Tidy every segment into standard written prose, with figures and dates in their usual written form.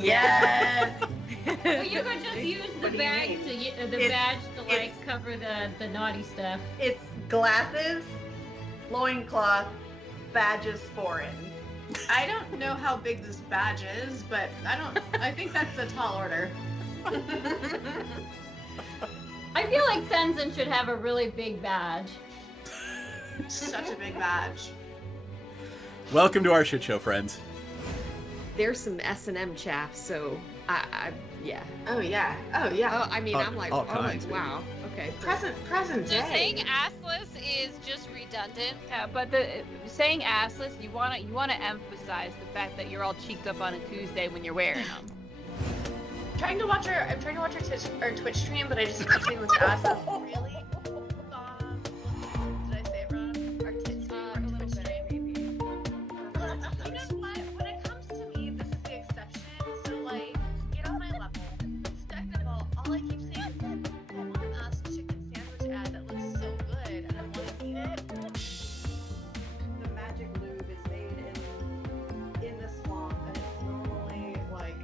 Yes. Well, you could just use the badge to like cover the naughty stuff. It's glasses, loincloth, badges foreign. I don't know how big this badge is, but I think that's a tall order. I feel like Sensen should have a really big badge. Such a big badge. Welcome to our shit show, friends. There's some S&M chaff, so yeah. Oh yeah. Oh yeah. Oh, I mean, I'm like, all kinds, wow. Okay. Present So day. saying assless is just redundant. Yeah, but saying assless, you wanna emphasize the fact that you're all cheeked up on a Tuesday when you're wearing them. I'm trying to watch our Twitch stream, but I just keep seeing this assless. Really? Did I say it wrong? Our Twitch stream. You know what? When it comes to me, this is the exception. So like, get on my level. Second of all I keep saying is I want an ass chicken sandwich ad that looks so good, and I want to eat it. The magic lube is made in the swamp, and it's normally like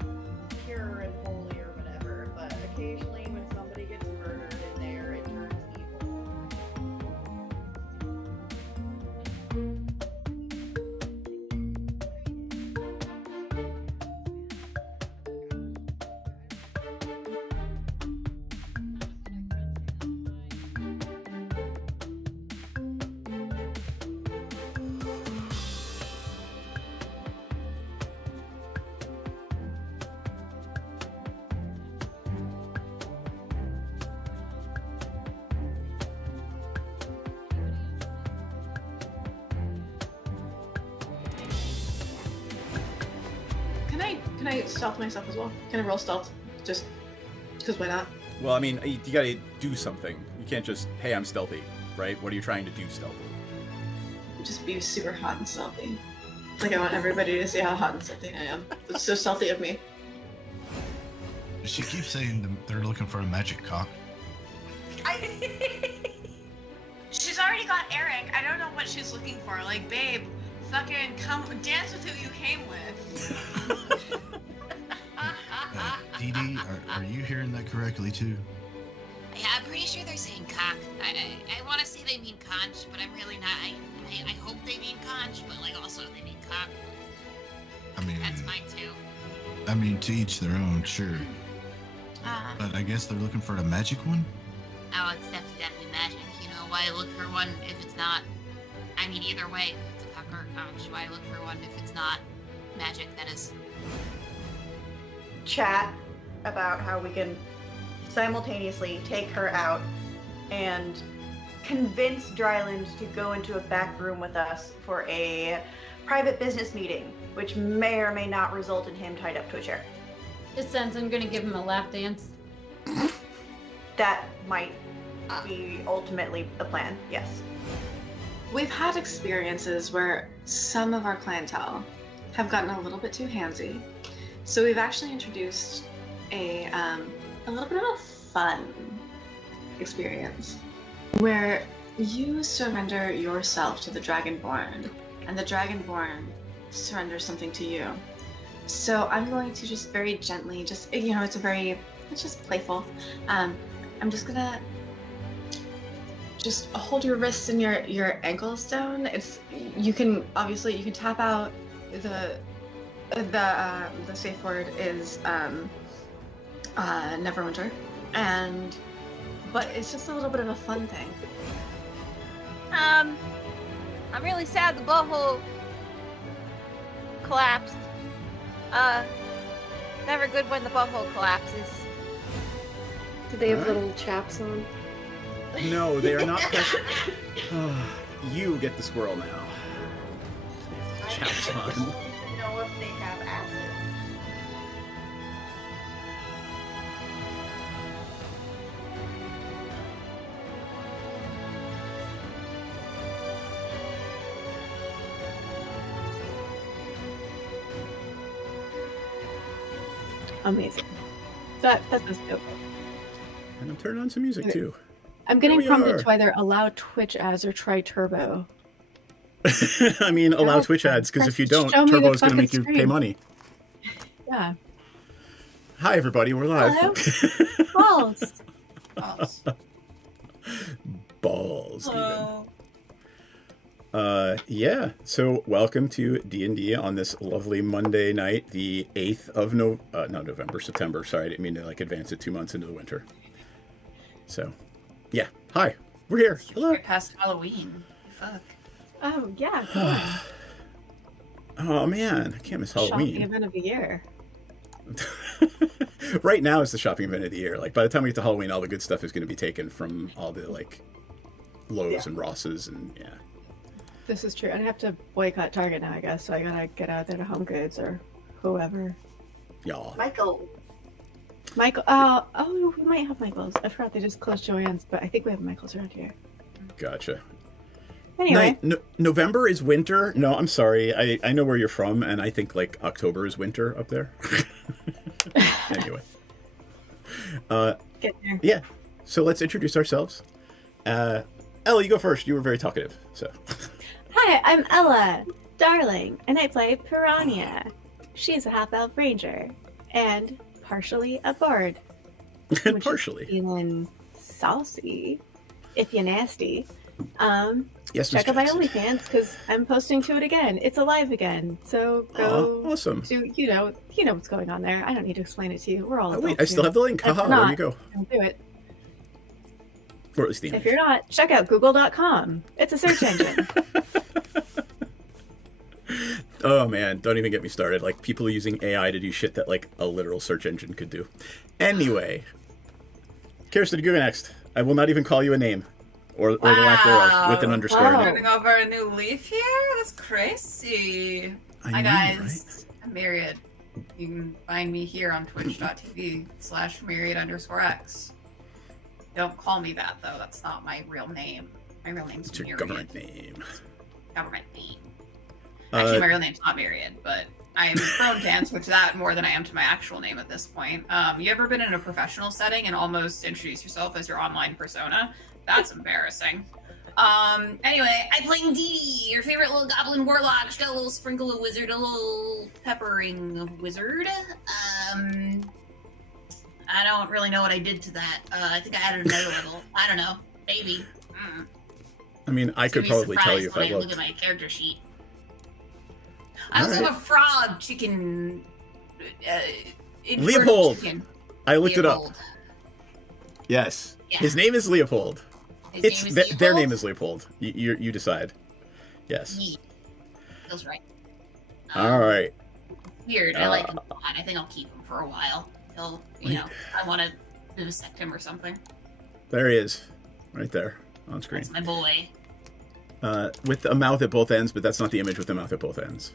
pure and holy or whatever. But occasionally, when somebody gets murdered in there, it turns evil. Can I stealth myself as well? Can I roll stealth? Just because why not? Well, I mean, you gotta do something. You can't just, hey, I'm stealthy, right? What are you trying to do stealthily? Just be super hot and stealthy. Like I want everybody to see how hot and stealthy I am. It's so stealthy of me. She keeps saying they're looking for a magic cock. She's already got Eric. I don't know what she's looking for. Like, babe, fucking come dance with who you came with. Dee Dee, are you hearing that correctly too? Yeah, I'm pretty sure they're saying cock. I want to say they mean conch, but I'm really not. I hope they mean conch, but like also they mean cock. I mean, that's fine too. I mean, to each their own, sure. But I guess they're looking for a magic one? Oh, it's definitely magic. You know, why look for one if it's not? I mean, either way, if it's a cock or a conch, why look for one if it's not magic? That is. Chat about how we can simultaneously take her out and convince Dryland to go into a back room with us for a private business meeting, which may or may not result in him tied up to a chair. Is Sensen gonna give him a lap dance? That might be ultimately the plan, yes. We've had experiences where some of our clientele have gotten a little bit too handsy. So we've actually introduced a little bit of a fun experience where you surrender yourself to the Dragonborn and the Dragonborn surrenders something to you. So I'm going to just very gently, it's just playful. I'm just gonna just hold your wrists and your ankles down. You can tap out the safe word is Neverwinter, but it's just a little bit of a fun thing. I'm really sad the butthole collapsed. Never good when the butthole collapses. Do they have little chaps on? No, they are not precious. You get the squirrel now. Chaps on. I don't even know if they have acid. Amazing. That does feel good. And I'm turning on some music too. I'm getting Here we prompted are. to either allow Twitch ads or try Turbo. I mean, allow God, Twitch ads, because if you show don't, me the Turbo is going to fucking make you pay screen. money. Yeah. Hi, everybody. We're live. Hello. Balls. Balls. Hello. Yeah. So welcome to D&D on this lovely Monday night, the 8th of September. Sorry, I didn't mean to advance it 2 months into the winter. So, yeah. Hi. We're here. Hello. Right past Halloween. Fuck. Oh, yeah. Come on. Oh, man. I can't miss Halloween. Shopping event of the year. Right now is the shopping event of the year. By the time we get to Halloween, all the good stuff is going to be taken from all the, Lowe's and Ross's and, yeah. This is true. And I have to boycott Target now, I guess. So I gotta get out there to Home Goods or whoever. Y'all. Michael. Oh, we might have Michael's. I forgot they just closed Joann's, but I think we have Michael's around here. Gotcha. Anyway. November is winter. No, I'm sorry. I know where you're from, and I think October is winter up there. Anyway. Get there. Yeah. So let's introduce ourselves. Ella, you go first. You were very talkative. So. Hi, I'm Ella, darling, and I play Piranha. She's a half-elf ranger and partially a bard. Which Partially. Is feeling saucy, if you're nasty. Yes, check Miss out my Jackson. OnlyFans because I'm posting to it again. It's alive again, so go. Oh, awesome. You know what's going on there. I don't need to explain it to you. We're all. Oh, wait, adults I still here. have the link. If Haha, not, there you go. Don't do it. Or at least the If image. you're not, check out Google.com. It's a search engine. Oh man, don't even get me started. People using AI to do shit that a literal search engine could do. Anyway, Kirsten, you go next. I will not even call you a name, or the lack thereof, with an underscore. Wow. in it. Turning over a new leaf here? That's crazy. I Hi know, guys. I'm Myriad. You can find me here on twitch.tv/Myriad_X. Don't call me that though. That's not my real name. My real name's It's your Myriad. government name. Government name. Actually, my real name's not Myriad, but I am prone to switch that more than I am to my actual name at this point. You ever been in a professional setting and almost introduce yourself as your online persona? That's embarrassing. Anyway, I play D, your favorite little goblin warlock. She's got a little sprinkle of wizard, a little peppering of wizard. I don't really know what I did to that. I think I added another level. I don't know. Maybe. I mean, I could probably tell you if I look looked. at my character sheet. I also have a frog chicken. Infernal Leopold! Chicken. I looked it Leopold. up. Yes. Yeah. His name is Leopold. His It's name is their Leopold? name is Leopold. You decide. Yes. Yeet. Feels right. All right. Weird. I like him a lot. I think I'll keep him for a while. Till, I want to vivisect him or something. There he is, right there on screen. That's my boy. With a mouth at both ends, but that's not the image with the mouth at both ends.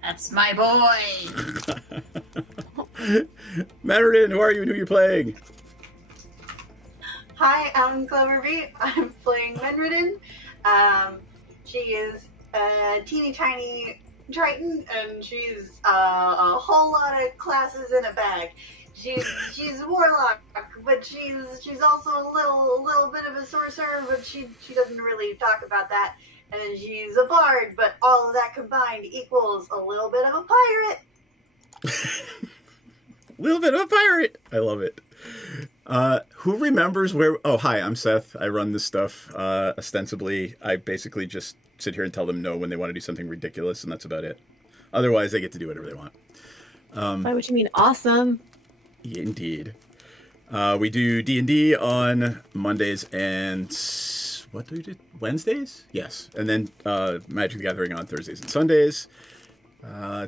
That's my boy. Madeline, who are you and who are you playing? Hi, I'm Cloverby. I'm playing Menridin. She is a teeny tiny Triton, and she's a whole lot of classes in a bag. She's a warlock, but she's also a little bit of a sorcerer, but she doesn't really talk about that. And then she's a bard, but all of that combined equals a little bit of a pirate. Little bit of a pirate. I love it. Who remembers where? Oh, hi, I'm Seth. I run this stuff. Ostensibly, I basically just sit here and tell them no when they want to do something ridiculous, and that's about it. Otherwise, they get to do whatever they want. Why would you mean awesome? Yeah, indeed. We do D&D on Mondays and what do we do? Wednesdays? Yes. And then Magic the Gathering on Thursdays and Sundays.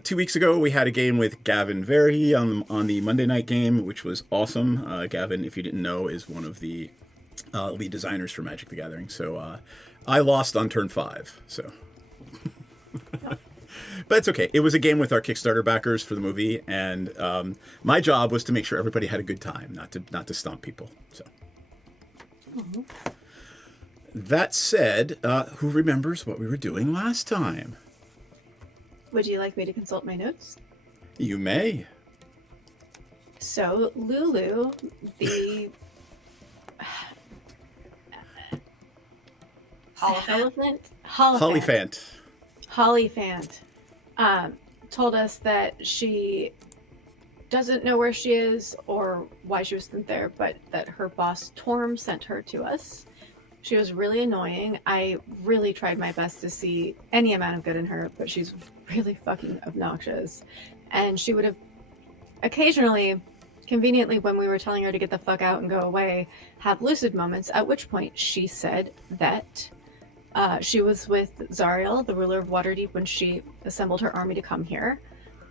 2 weeks ago, we had a game with Gavin Verhey on the Monday night game, which was awesome. Gavin, if you didn't know, is one of the lead designers for Magic the Gathering. So I lost on turn 5. So. But it's okay. It was a game with our Kickstarter backers for the movie, and my job was to make sure everybody had a good time, not to stomp people. So. Mm-hmm. That said, who remembers what we were doing last time? Would you like me to consult my notes? You may. So Lulu, the Hollyphant. Told us that she doesn't know where she is or why she was sent there, but that her boss Torm sent her to us. She was really annoying. I really tried my best to see any amount of good in her, but she's really fucking obnoxious. And she would have occasionally, conveniently, when we were telling her to get the fuck out and go away, have lucid moments, at which point she said that she was with Zariel, the ruler of Waterdeep, when she assembled her army to come here.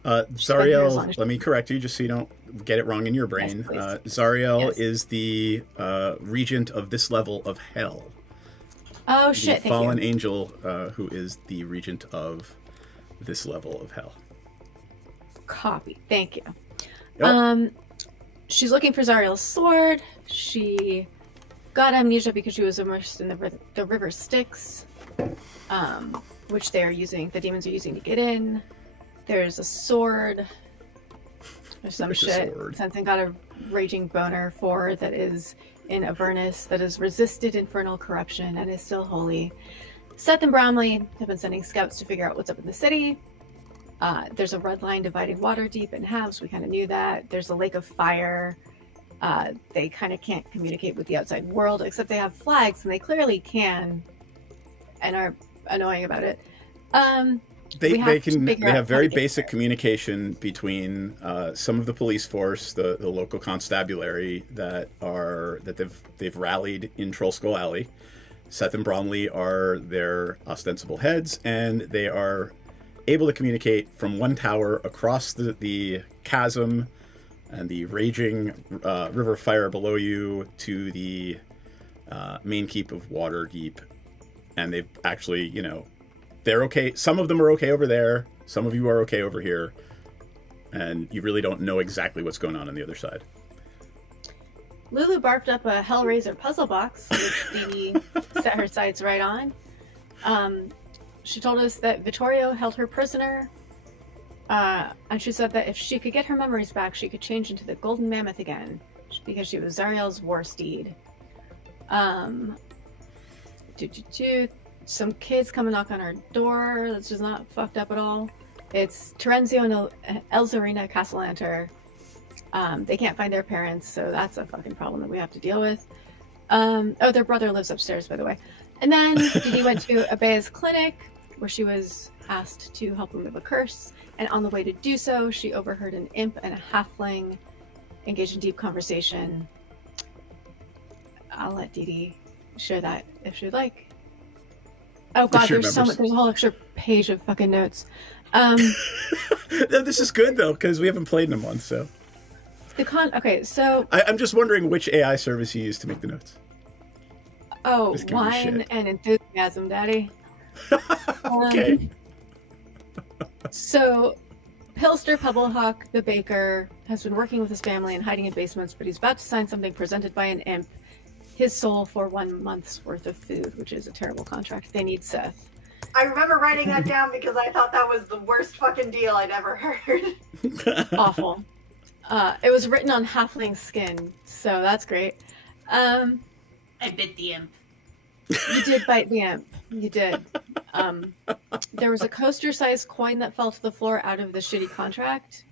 Zariel, let me correct you just so you don't get it wrong in your brain. Yes, Zariel is the regent of this level of hell. Oh, shit, the fallen angel who is the regent of this level of hell. Copy. Thank you. Yep. She's looking for Zariel's sword. She got amnesia because she was immersed in the river Styx, which the demons are using to get in. There's a sword. There's some shit Sensen got a raging boner for that is in Avernus that has resisted infernal corruption and is still holy. Seth and Bromley have been sending scouts to figure out what's up in the city. There's a red line dividing Waterdeep in halves. We kind of knew that. There's a lake of fire. They kind of can't communicate with the outside world, except they have flags, and they clearly can, and are annoying about it. They have very basic communication between some of the police force, the local constabulary that they've rallied in Trollskull Alley. Seth and Bromley are their ostensible heads, and they are able to communicate from one tower across the chasm and the raging river fire below you to the main keep of Waterdeep. And they've actually, they're okay. Some of them are okay over there. Some of you are okay over here. And you really don't know exactly what's going on the other side. Lulu barfed up a Hellraiser puzzle box, which Dee set her sights right on. She told us that Vittorio held her prisoner. And she said that if she could get her memories back, she could change into the Golden Mammoth again. Because she was Zariel's war steed. Some kids come and knock on her door. That's just not fucked up at all. It's Terenzio and Elzarina Castellanter. They can't find their parents, so that's a fucking problem that we have to deal with. Their brother lives upstairs, by the way. And then Dee went to Abea's clinic, where she was asked to help remove a curse. And on the way to do so, she overheard an imp and a halfling engage in deep conversation. I'll let Dee share that if she'd like. Oh god, there's a whole extra page of fucking notes. This is good though, because we haven't played in a month, so. Okay, so I'm just wondering which AI service you use to make the notes. Oh, wine and enthusiasm, Daddy. Okay. So, Pilster Pebblehawk, the baker, has been working with his family and hiding in basements, but he's about to sign something presented by an imp. His soul for 1 month's worth of food, which is a terrible contract. They need Seth. I remember writing that down because I thought that was the worst fucking deal I'd ever heard. Awful. It was written on halfling skin, so that's great. I bit the imp. You did bite the imp. You did. There was a coaster-sized coin that fell to the floor out of the shitty contract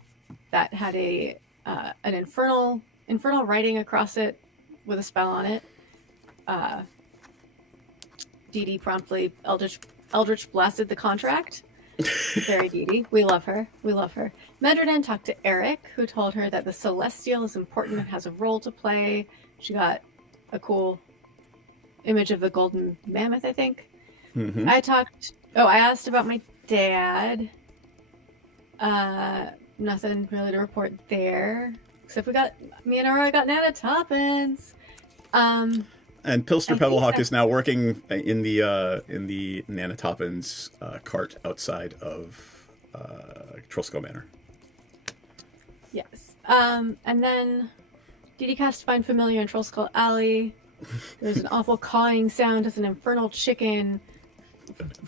that had an infernal writing across it with a spell on it. Dee promptly Eldritch blasted the contract. Very Dee. We love her. Medridan talked to Eric, who told her that the Celestial is important and has a role to play. She got a cool image of the Golden Mammoth, I think. Mm-hmm. I asked about my dad. Nothing really to report there. Except me and Aurora got Nana Toppins. And Pilster Pebblehawk is now working in the Nana Toppins cart outside of Trollskull Manor. Yes. And then Dee cast Find Familiar in Trollskull Alley. There's an awful cawing sound as an infernal chicken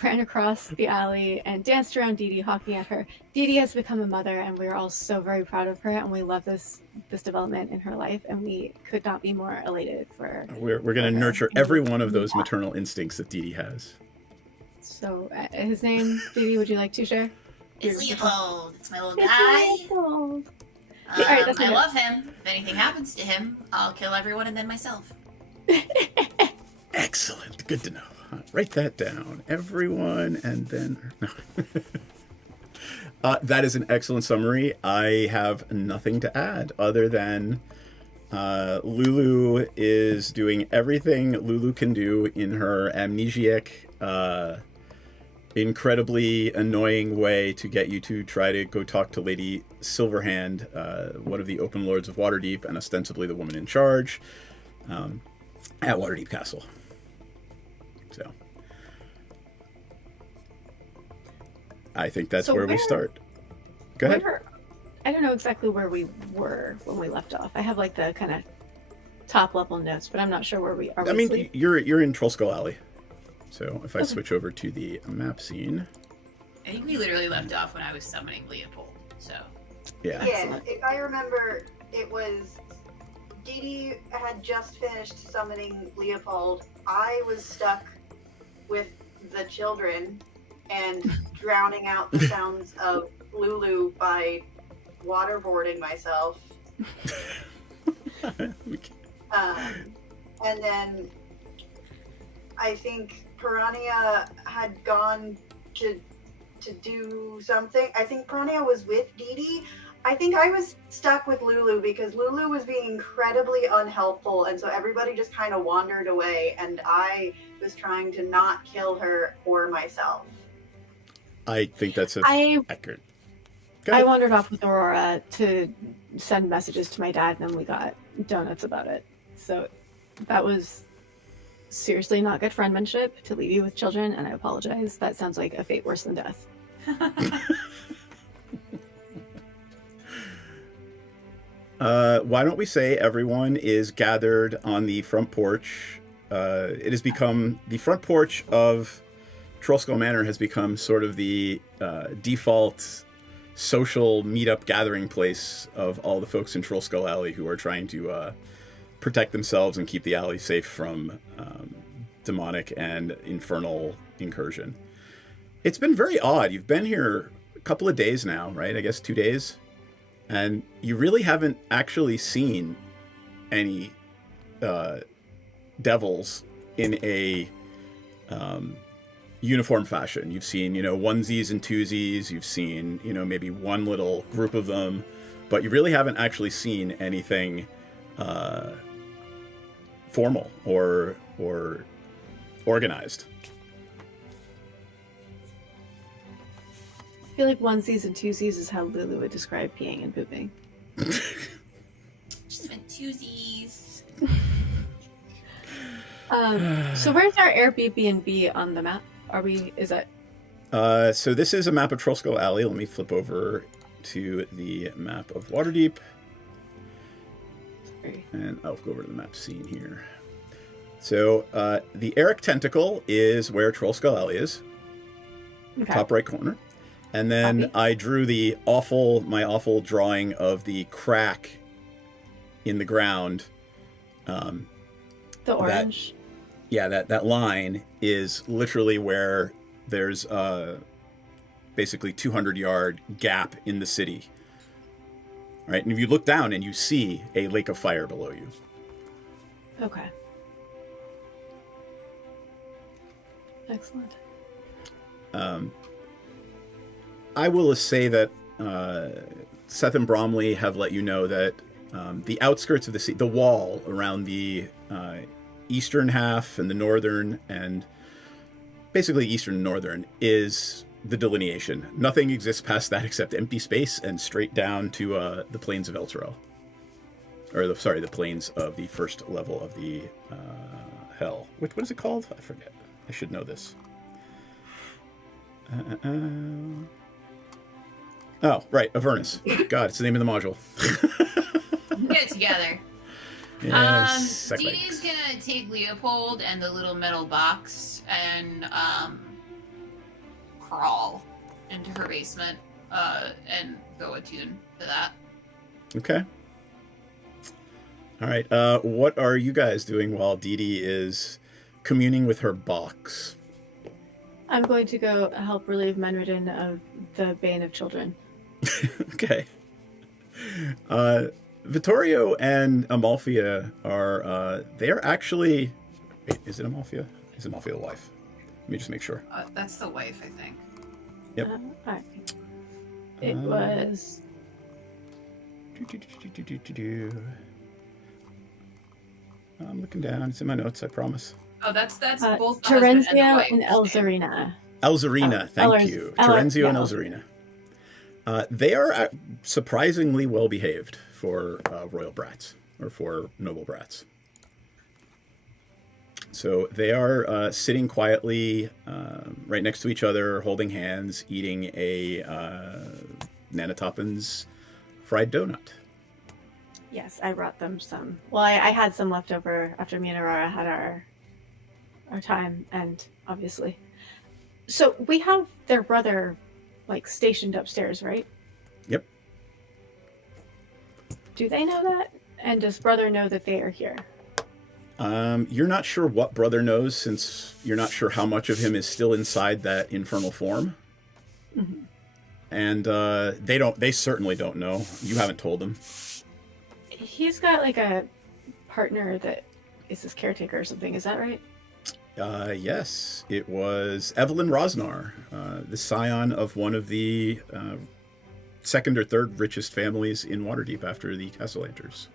ran across the alley and danced around Dee Dee, honking at her. Dee Dee has become a mother, and we're all so very proud of her, and we love this development in her life, and we could not be more elated for. We're going to nurture every one of those maternal instincts that Dee Dee has. So, his name, Dee Dee, would you like to share? It's Leopold. It's my little guy. Leopold. I love him. If anything happens to him, I'll kill everyone and then myself. Excellent. Good to know. Write that down. Everyone and then... No. That is an excellent summary. I have nothing to add other than Lulu is doing everything Lulu can do in her amnesiac, incredibly annoying way to get you to try to go talk to Lady Silverhand, one of the Open Lords of Waterdeep and ostensibly the woman in charge at Waterdeep Castle. So I think that's where we start. Go ahead. I don't know exactly where we were when we left off. I have like the kind of top level notes, but I'm not sure where we are. I mean, you're in Trollskull Alley. So if I switch over to the map scene, I think we literally left off when I was summoning Leopold. So yeah. Yeah, if I remember, it was Dee Dee had just finished summoning Leopold. I was stuck with the children and drowning out the sounds of Lulu by waterboarding myself. And then I think Piranha had gone to do something. I think Piranha was with Dee Dee. I think I was stuck with Lulu because Lulu was being incredibly unhelpful, and so everybody just kind of wandered away, and I was trying to not kill her or myself. I think that's accurate. I wandered off with Aurora to send messages to my dad, and then we got donuts about it. So that was seriously not good friendmanship to leave you with children, and I apologize. That sounds like a fate worse than death. Why don't we say everyone is gathered on the front porch? It has become the front porch of Trollskull Manor has become sort of the default social meetup gathering place of all the folks in Trollskull Alley who are trying to protect themselves and keep the alley safe from demonic and infernal incursion. It's been very odd. You've been here a couple of days now, right? I guess 2 days. And you really haven't actually seen any devils in a uniform fashion. You've seen, onesies and twosies. You've seen, maybe one little group of them. But you really haven't actually seen anything formal or organized. I feel like onesies and twosies is how Lulu would describe peeing and pooping. Just went twosies. So where's our Airbnb on the map? Is that? So this is a map of Trollskull Alley. Let me flip over to the map of Waterdeep. Sorry. And I'll go over to the map scene here. So the Eric Tentacle is where Trollskull Alley is. Okay. Top right corner. And then I drew my awful drawing of the crack in the ground. The orange. That line is literally where there's basically 200-yard gap in the city. Right? And if you look down and you see a lake of fire below you. Okay. Excellent. I will say that Seth and Bromley have let you know that the outskirts of the city, the wall around the eastern half and the northern, and basically eastern and northern, is the delineation. Nothing exists past that except empty space and straight down to the plains of Elturel. Or, the plains of the first level of the hell. What is it called? I forget. I should know this. Oh, right, Avernus. God, it's the name of the module. Get it together. Yes, Dee's gonna take Leopold and the little metal box and crawl into her basement and go attune to that. Okay. All right. What are you guys doing while Dee Dee is communing with her box? I'm going to go help relieve Menridin of the bane of children. Okay. Vittorio and Amalfia are, they are actually... Wait, is it Amalfia? Is Amalfia the wife? Let me just make sure. That's the wife, I think. Yep. All right. It was... I'm looking down. It's in my notes, I promise. Oh, that's both the husband and the Terenzio wife. and Elzarina. Elzarina, thank you. Terenzio and Elzarina. They are surprisingly well behaved for royal brats, or for noble brats. So they are sitting quietly right next to each other, holding hands, eating a Nanotopin's fried donut. Yes, I brought them some. Well, I had some left over after me and Aurora had our time, and obviously. So we have their brother, like, stationed upstairs, right? Yep. Do they know that? And does brother know that they are here? You're not sure what brother knows, since you're not sure how much of him is still inside that infernal form. Mm-hmm. And they certainly don't know. You haven't told them. He's got, like, a partner that is his caretaker or something. Is that right? Yes. It was Evelyn Rosnar, the scion of one of the second or third richest families in Waterdeep after the Castellanters.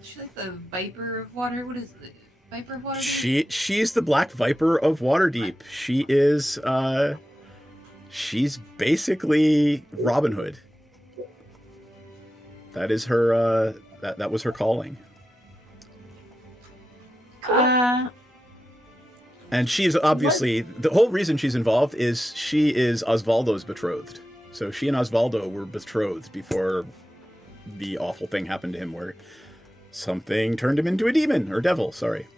Is she like the Viper of Water? What is it? Viper of Water? She's the Black Viper of Waterdeep. She is she's basically Robin Hood. That is her that was her calling. And she is obviously the whole reason she's involved is she is Osvaldo's betrothed. So she and Osvaldo were betrothed before the awful thing happened to him where something turned him into a demon or devil, sorry.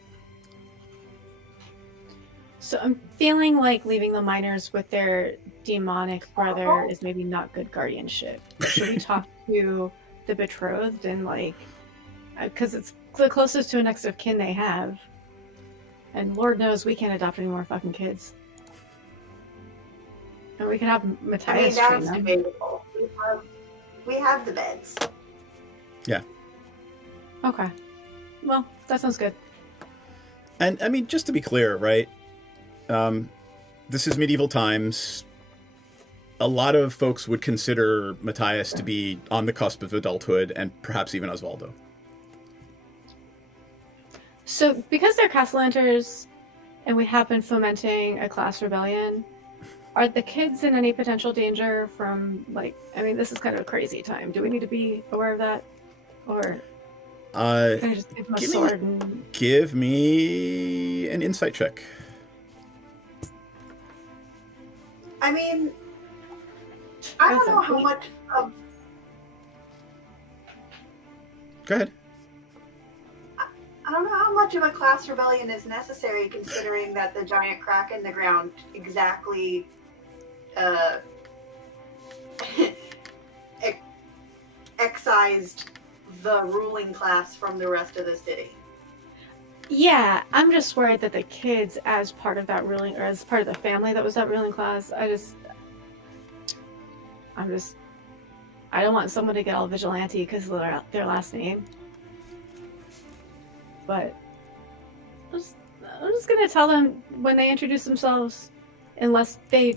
So I'm feeling like leaving the miners with their demonic brother is maybe not good guardianship. Should we talk to the betrothed and, like, because it's the closest to a next of kin they have, and Lord knows we can't adopt any more fucking kids. And we can have Matthias train them. Debatable. We have the beds. Yeah. Okay. Well, that sounds good. And I mean, just to be clear, right? This is medieval times. A lot of folks would consider Matthias to be on the cusp of adulthood, and perhaps even Osvaldo. So, because they're Castellanters, and we have been fomenting a class rebellion, are the kids in any potential danger from, like, I mean, this is kind of a crazy time. Do we need to be aware of that? Or can I just give them a sword and... Give me an insight check. I mean, I don't know how much of... Go ahead. I don't know how much of a class rebellion is necessary, considering that the giant crack in the ground exactly excised the ruling class from the rest of the city. Yeah, I'm just worried that the kids, as part of that ruling, or as part of the family that was that ruling class, I don't want someone to get all vigilante because of their last name. But I'm just gonna tell them when they introduce themselves, unless they,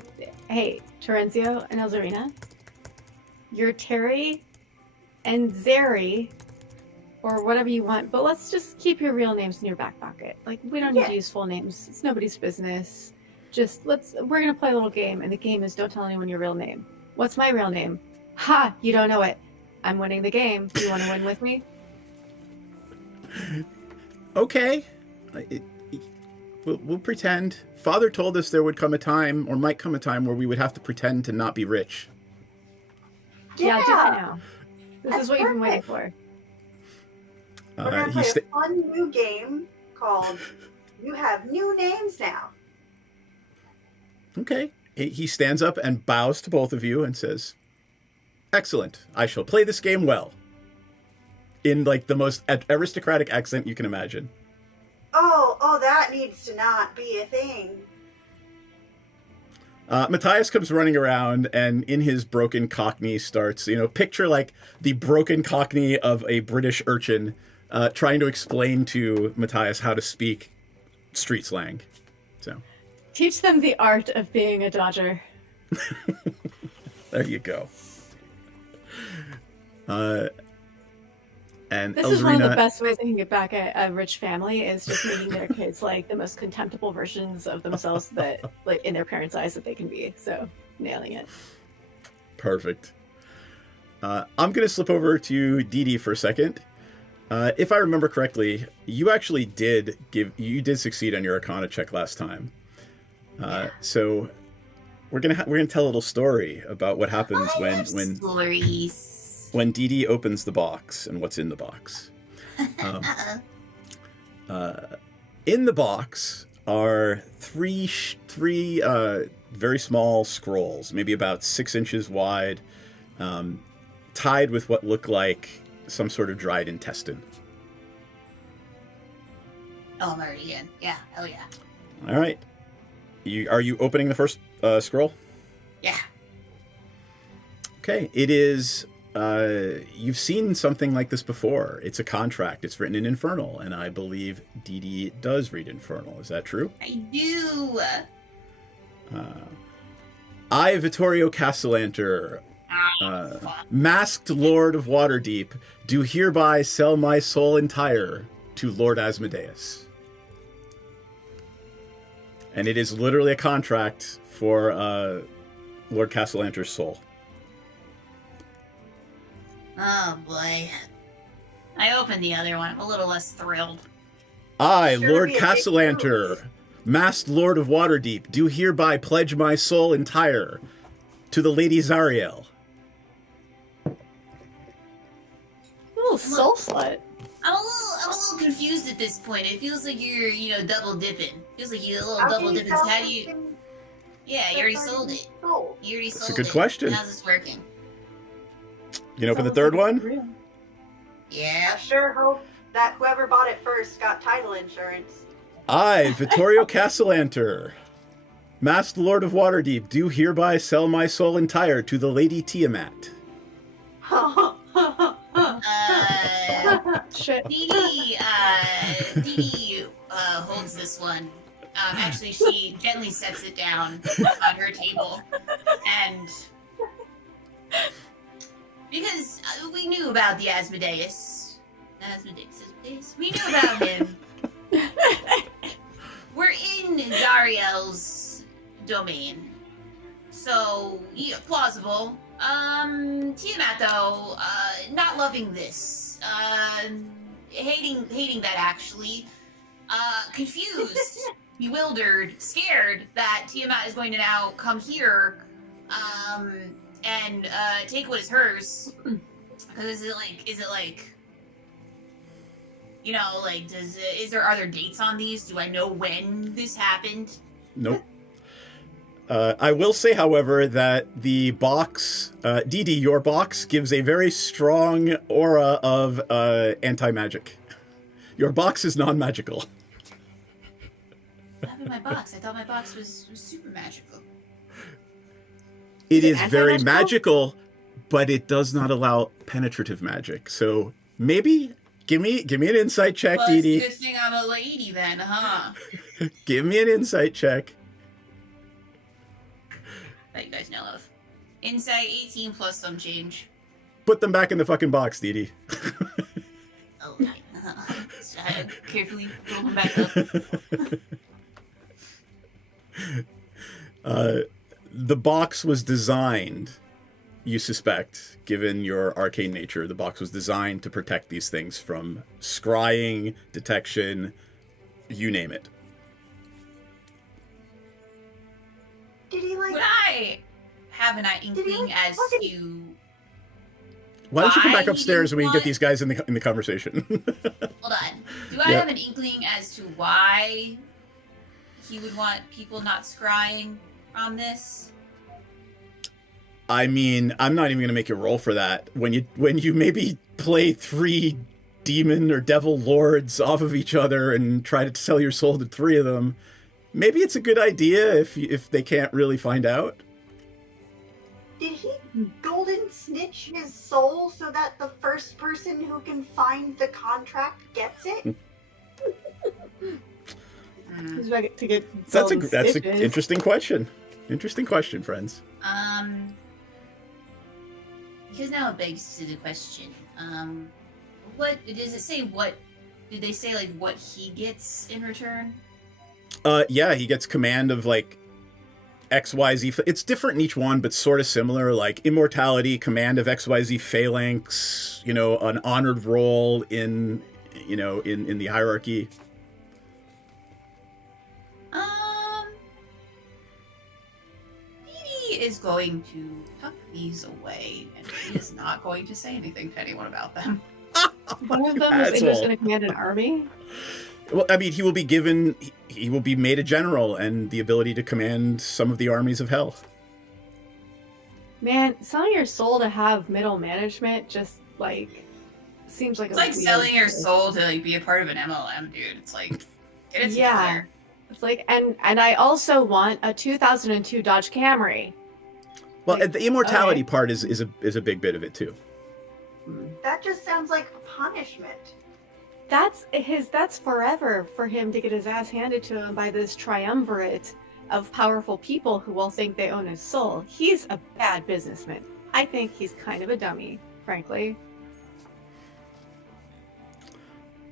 hey, Terenzio and Elzarina, you're Terry and Zeri, or whatever you want, but let's just keep your real names in your back pocket. Like, we don't need to use full names. It's nobody's business. Just we're gonna play a little game, and the game is don't tell anyone your real name. What's my real name? Ha! You don't know it. I'm winning the game. Do you want to win with me? Okay. We'll pretend. Father told us there would come a time, or might come a time, where we would have to pretend to not be rich. Yeah, do that now. This is what you've been waiting for. We're going to play a fun new game called You Have New Names Now. Okay. he stands up and bows to both of you and says, "Excellent. I shall play this game well." In like the most aristocratic accent you can imagine. Oh, that needs to not be a thing. Matthias comes running around and in his broken Cockney starts, picture like the broken Cockney of a British urchin trying to explain to Matthias how to speak street slang. So teach them the art of being a dodger. There you go. And this is one of the best ways they can get back at a rich family is just making their kids like the most contemptible versions of themselves that, like, in their parents' eyes that they can be. So, nailing it. Perfect. I'm going to slip over to Dee Dee for a second. If I remember correctly, you actually did succeed on your Arcana check last time. So we're gonna tell a little story about what happens when Dee Dee opens the box and what's in the box. In the box are three very small scrolls, maybe about 6 inches wide, tied with what look like some sort of dried intestine. Oh, I'm already in. Yeah, hell yeah. All right. Are you opening the first scroll? Yeah. Okay. It is... you've seen something like this before. It's a contract. It's written in Infernal, and I believe Dee Dee does read Infernal. Is that true? I do. I, Vittorio Castellanter, masked Lord of Waterdeep, do hereby sell my soul entire to Lord Asmodeus. And it is literally a contract for Lord Castellanter's soul. Oh boy. I opened the other one. I'm a little less thrilled. I, Lord Castellanter, masked Lord of Waterdeep, do hereby pledge my soul entire to the Lady Zariel. Ooh, soul slut. I'm a little confused at this point. It feels like you're, double dipping. Feels like you're a little double dipping. How do you? Yeah, you already sold it. You already sold it. That's a good question. How's this working? You can open the third one? Yeah. I sure hope that whoever bought it first got title insurance. I, Vittorio Castellanter, masked Lord of Waterdeep, do hereby sell my soul entire to the Lady Tiamat. Shit. Dee Dee holds this one. Actually, she gently sets it down on her table. And because we knew about the Asmodeus. We knew about him. We're in Zariel's domain. So, yeah, plausible. Tiamat, though, not loving this. Hating that, actually. Confused, bewildered, scared that Tiamat is going to now come here, and take what is hers. Because is it like, are there dates on these? Do I know when this happened? Nope. I will say, however, that the box, Dee Dee, your box gives a very strong aura of anti-magic. Your box is non-magical. What happened to my box? I thought my box was super magical. It is very magical, but it does not allow penetrative magic. So maybe give me an insight check, Dee Dee. Good thing I'm a lady then, huh? Give me an insight check. That you guys know of. Insight 18 plus some change. Put them back in the fucking box, Dee Dee. Oh, okay. So I carefully roll them back up. The box was designed, you suspect, given your arcane nature, the box was designed to protect these things from scrying, detection, you name it. Did he Would I have an inkling as to... Why don't you come back upstairs when we get these guys in the conversation? Hold on. Do I have an inkling as to why he would want people not scrying? on this? I mean, I'm not even gonna make you roll for that. When you maybe play 3 demon or devil lords off of each other and try to sell your soul to 3 of them, maybe it's a good idea if they can't really find out. Did he golden snitch his soul so that the first person who can find the contract gets it? He's ready to get That's an interesting question. Interesting question, friends. Because now it begs to the question. What does it say? What did they say? Like what he gets in return? Yeah, he gets command of like XYZ. It's different in each one, but sort of similar. Like immortality, command of XYZ phalanx. You know, an honored role in the hierarchy. Dee Dee is going to tuck these away, and she is not going to say anything to anyone about them. One of them is just going to command an army. Well, I mean, he will be made a general and the ability to command some of the armies of hell. Man, selling your soul to have middle management just seems like it's like selling your soul to like be a part of an MLM, dude. It's like get it together. It's like, and I also want a 2002 Dodge Camry. Well, the immortality part is a big bit of it too. That just sounds like punishment. That's forever for him to get his ass handed to him by this triumvirate of powerful people who will think they own his soul. He's a bad businessman. I think he's kind of a dummy, frankly.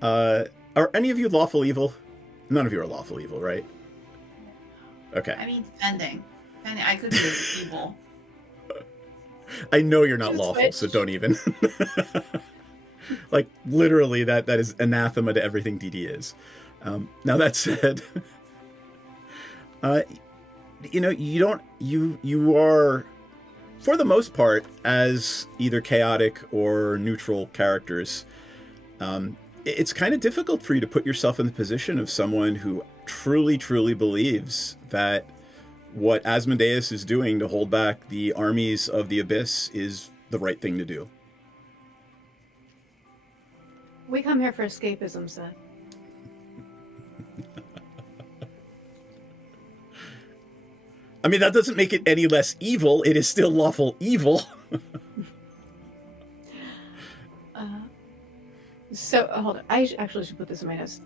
Are any of you lawful evil? None of you are lawful evil, right? Okay. I mean, depending. I could be evil. I know you're not lawful, so don't even. Like, literally, that is anathema to everything DD is. Now, that said, you are, for the most part, as either chaotic or neutral characters, it's kind of difficult for you to put yourself in the position of someone who truly, truly believes that what Asmodeus is doing to hold back the armies of the Abyss is the right thing to do. We come here for escapism, Seth. I mean, that doesn't make it any less evil. It is still lawful evil. So, hold on. I actually should put this in my notes.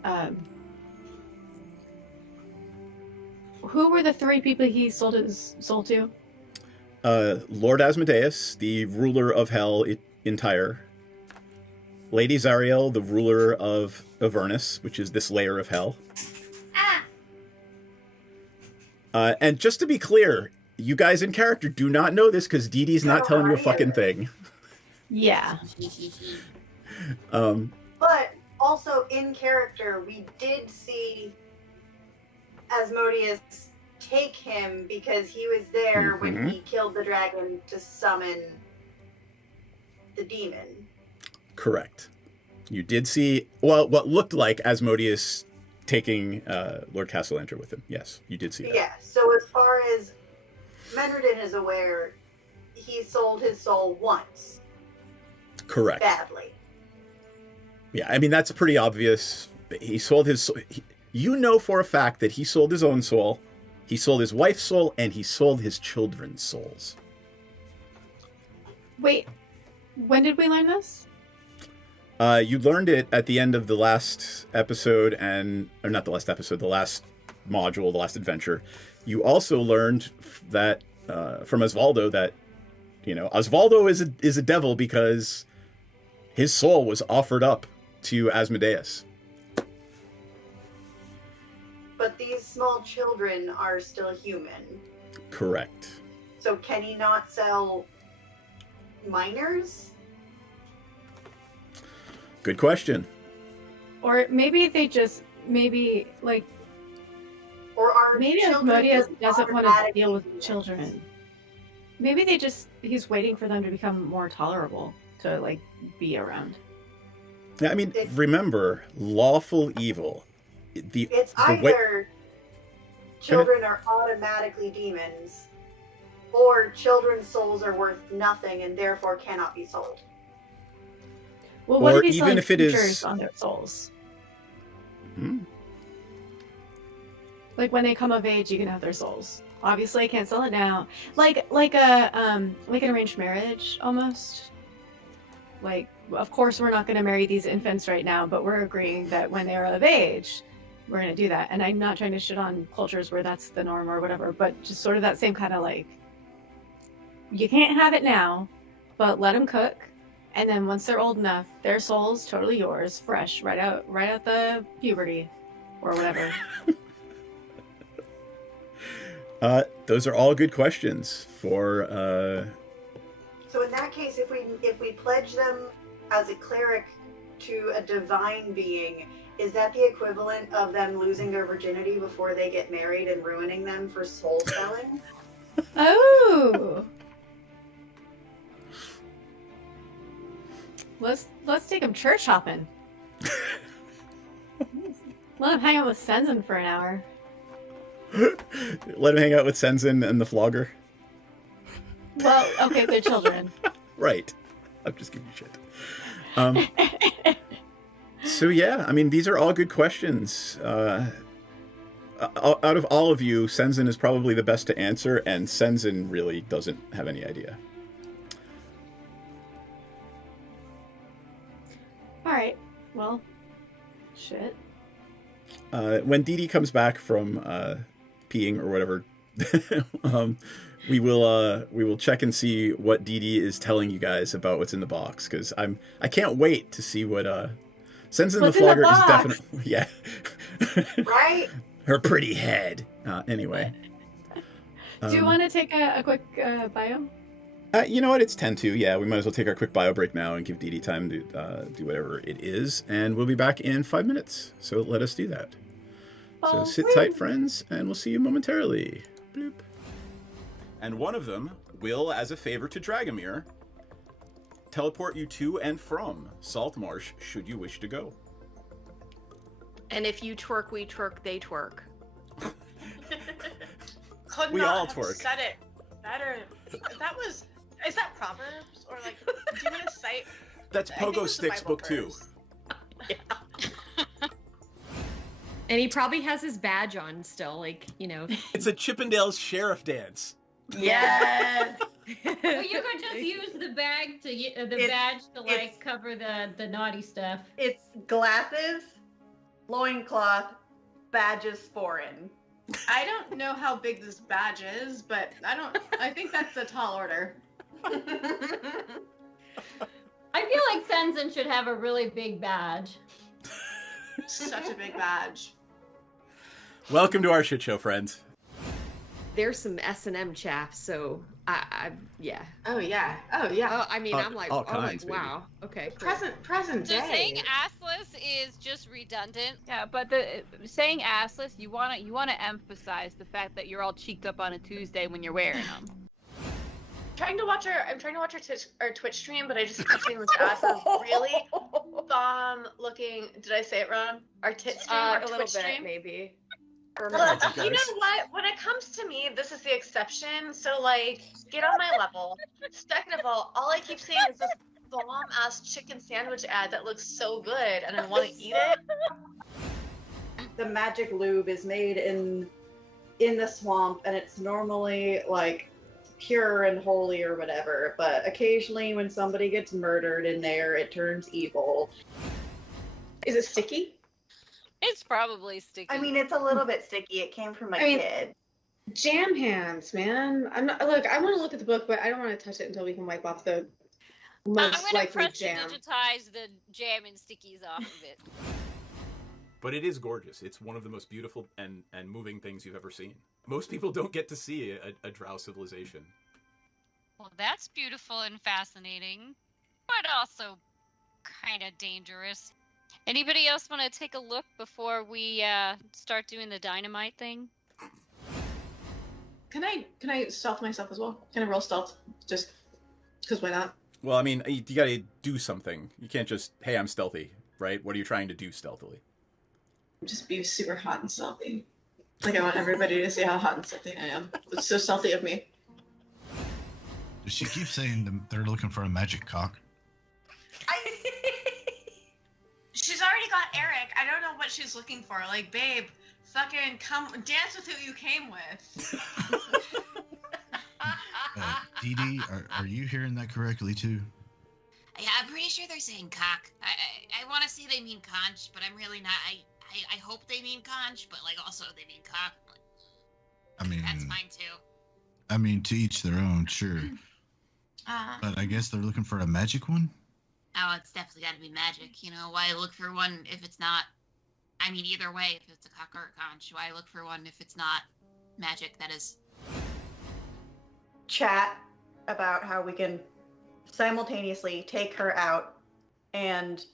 Who were the 3 people he sold his soul to? Lord Asmodeus, the ruler of hell entire. Lady Zariel, the ruler of Avernus, which is this layer of hell. And just to be clear, you guys in character do not know this because Dee Dee's not telling you a fucking thing. Yeah. But also in character, we did see Asmodeus take him because he was there when he killed the dragon to summon the demon. Correct. You did see, well, what looked like Asmodeus taking Lord Castellanter with him. Yes, you did see that. Yeah, so as far as Menredin is aware, he sold his soul once. Correct. Badly. Yeah, I mean, that's pretty obvious. He sold his soul. You know for a fact that he sold his own soul, he sold his wife's soul, and he sold his children's souls. Wait, when did we learn this? You learned it at the end of the last episode, or not the last episode, the last module, the last adventure. You also learned that from Osvaldo that, Osvaldo is a devil because his soul was offered up to Asmodeus. But these small children are still human. Correct. So can he not sell minors? Good question. Or maybe they just, or are maybe Asmodeus doesn't want to deal with children. Maybe he's waiting for them to become more tolerable to, be around. I mean, remember, lawful evil. It's either children are automatically demons, or children's souls are worth nothing and therefore cannot be sold. Well, what Or if he's even selling if it futures is- on their souls? Hmm. Like when they come of age, you can have their souls. Obviously, I can't sell it now. Like an arranged marriage almost. Like, of course, we're not going to marry these infants right now, but we're agreeing that when they are of age, we're going to do that. And I'm not trying to shit on cultures where that's the norm or whatever, but just sort of that same kind of like, you can't have it now, but let them cook, and then once they're old enough, their soul's totally yours, fresh, right out the puberty or whatever. Those are all good questions for. So in that case, if we pledge them as a cleric to a divine being, is that the equivalent of them losing their virginity before they get married and ruining them for soul selling? Oh. Let's take them church hopping. Let them hang out with Senzin for an hour. Let him hang out with Senzin and the flogger. Well, okay, they're children. Right. I'm just giving you shit. So yeah, I mean, these are all good questions. Out of all of you, Senzin is probably the best to answer, and Senzin really doesn't have any idea. All right. Well, shit. When Dee Dee comes back from peeing or whatever, we will check and see what Dee Dee is telling you guys about what's in the box, because I can't wait to see what Senzin the Flogger is definitely, yeah. Right? Her pretty head. Anyway. Do you want to take a quick bio? You know what? It's 10-2. Yeah, we might as well take our quick bio break now and give Dee Dee time to do whatever it is, and we'll be back in 5 minutes. So let us do that. So sit tight, friends, and we'll see you momentarily. Bloop. And one of them will, as a favor to Dragomir, teleport you to and from Saltmarsh should you wish to go. And if you twerk, we twerk, they twerk. Could We not all have twerk. said it better. Is that Proverbs? Or like, do you want to cite? That's I think Pogo it's the Sticks Bible Book 2. verse. And he probably has his badge on still, like, you know. It's a Chippendales sheriff dance. Yes. Well, you could just use the bag to badge to like cover the naughty stuff. It's glasses, loincloth, badges foreign. I don't know how big this badge is, but I think that's a tall order. I feel like Senzin should have a really big badge. Such a big badge. Welcome to our shit show, friends. There's some S&M chaff, so I yeah. Oh yeah. Oh yeah. Oh, I mean, I'm like, all kinds, baby. wow. Okay. Cool. Present So day. saying assless is just redundant. Yeah, but saying assless, you wanna emphasize the fact that you're all cheeked up on a Tuesday when you're wearing them. I'm trying to watch our Twitch stream, but I just kept seeing this ass is really bomb looking. Did I say it wrong? Our tit stream, our A Twitch little bit, stream. maybe. Well, you know what? When it comes to me, this is the exception. So, like, get on my level. Second of all I keep seeing is this bomb-ass chicken sandwich ad that looks so good, and I want to eat it. The magic lube is made in the swamp, and it's normally, like, pure and holy or whatever, but occasionally when somebody gets murdered in there, it turns evil. Is it sticky? It's probably sticky. I mean, it's a little bit sticky. It came from a kid. Jam hands, man. I'm not. Look, I want to look at the book, but I don't want to touch it until we can wipe off the most I'm gonna likely press jam. to digitize the jam and stickies off of it. But it is gorgeous. It's one of the most beautiful and moving things you've ever seen. Most people don't get to see a drow civilization. Well, that's beautiful and fascinating, but also kind of dangerous. Anybody else want to take a look before we start doing the dynamite thing? Can I stealth myself as well? Can I roll stealth? Just because why not? Well, I mean, you gotta do something. You can't just, hey, I'm stealthy, right? What are you trying to do stealthily? Just be super hot and stealthy. Like, I want everybody to see how hot and stealthy I am. It's so stealthy of me. She keeps saying they're looking for a magic cock. She's already got Eric. I don't know what she's looking for. Like, babe, fucking come dance with who you came with. Dee Dee, are you hearing that correctly too? Yeah, I'm pretty sure they're saying cock. I want to say they mean conch, but I'm really not. I hope they mean conch, but like also they mean cock. I mean, that's fine too. I mean, to each their own, sure. But I guess they're looking for a magic one? Oh, it's definitely got to be magic. You know, why look for one if it's not... I mean, either way, if it's a cock or a conch, why look for one if it's not magic, that is? Chat about how we can simultaneously take her out and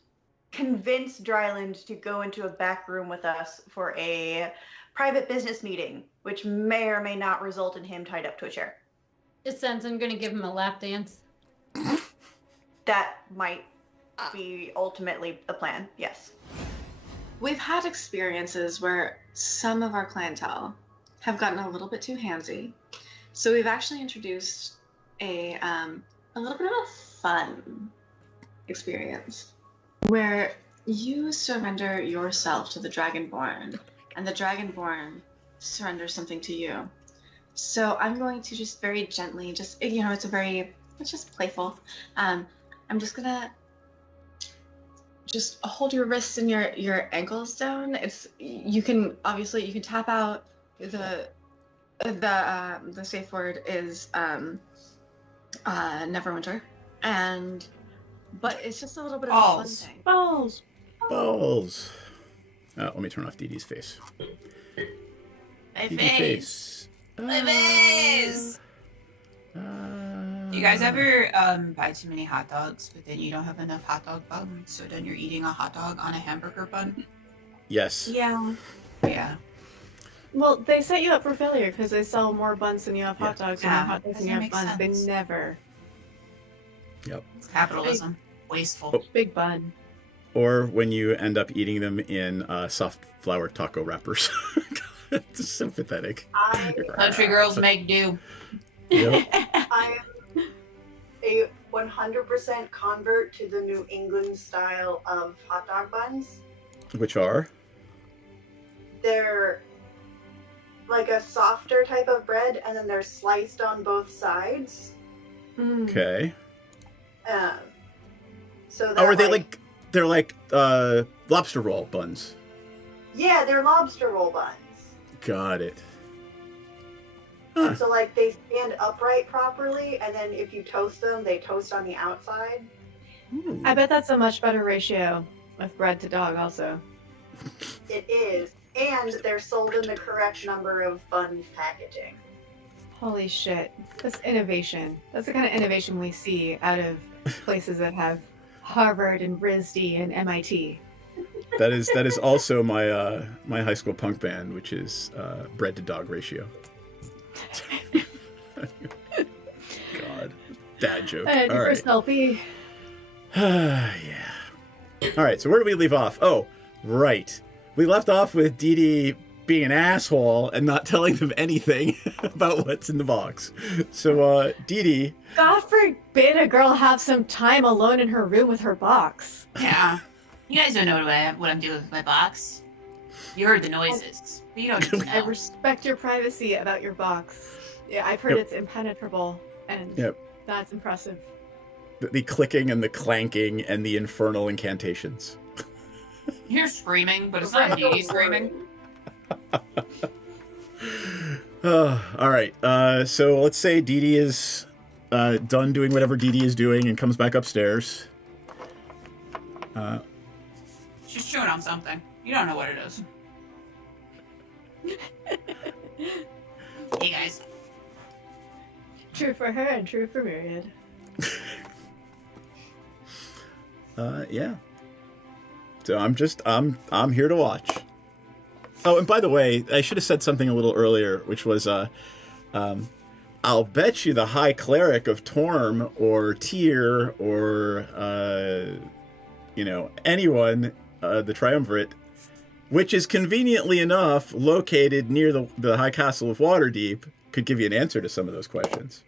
convince Dryland to go into a back room with us for a private business meeting, which may or may not result in him tied up to a chair. It sounds I'm going to give him a lap dance. That might be ultimately the plan, yes. We've had experiences where some of our clientele have gotten a little bit too handsy. So we've actually introduced a little bit of a fun experience where you surrender yourself to the Dragonborn and the Dragonborn surrenders something to you. So I'm going to just very gently, it's just playful. I'm just gonna just hold your wrists and your ankles down. You can tap out. The safe word is Neverwinter, but it's just a little bit of a fun thing. Balls. Let me turn off Dee Dee's face. My Dee face. My face. Do you guys ever buy too many hot dogs, but then you don't have enough hot dog buns, so then you're eating a hot dog on a hamburger bun? Yes. Yeah. Yeah. Well, they set you up for failure because they sell more buns than you have hot dogs, and Yeah, have hot dogs than you have makes buns. sense. They never. Yep. It's capitalism. Wasteful. Big bun. Or when you end up eating them in soft flour taco wrappers. It's so pathetic. Country girls make do. Yep. I am a 100% convert to the New England style of hot dog buns. Which are? They're like a softer type of bread, and then they're sliced on both sides. Okay. So that, are they they're like lobster roll buns? Yeah, they're lobster roll buns. Got it. Huh. So they stand upright properly, and then if you toast them, they toast on the outside. I bet that's a much better ratio of bread to dog also. It is. And they're sold in the correct number of bun packaging. Holy shit. That's innovation. That's the kind of innovation we see out of places that have Harvard and RISD and MIT. That is also my my high school punk band, which is bread to dog ratio. God, dad joke. And all for right. selfie. Yeah. All right. So where do we leave off? Oh, right. We left off with Dee Dee being an asshole and not telling them anything about what's in the box. So, Dee Dee. God forbid a girl have some time alone in her room with her box. Yeah. You guys don't know what I'm doing with my box. You heard the noises. But you don't need to know. I respect your privacy about your box. Yeah, I've heard it's impenetrable, and that's impressive. The clicking and the clanking and the infernal incantations. You're screaming, but it's not Dee Dee screaming. All right. So let's say Dee Dee is done doing whatever Dee Dee is doing and comes back upstairs. She's chewing on something. You don't know what it is. Hey guys. True for her and true for Myriad. Yeah. So I'm here to watch. Oh, and by the way, I should have said something a little earlier, which was I'll bet you the High Cleric of Torm or Tyr or anyone, the Triumvirate, which is conveniently enough located near the High Castle of Waterdeep, could give you an answer to some of those questions.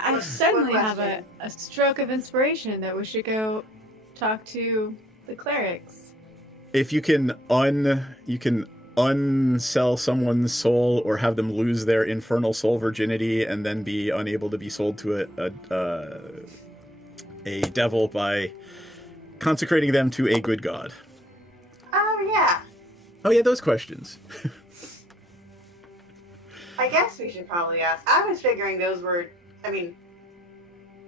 I suddenly have a stroke of inspiration that we should go talk to the clerics. If you can unsell someone's soul or have them lose their infernal soul virginity and then be unable to be sold to a devil by consecrating them to a good god. Oh, yeah. Oh, yeah, those questions. I guess we should probably ask. I was figuring those were,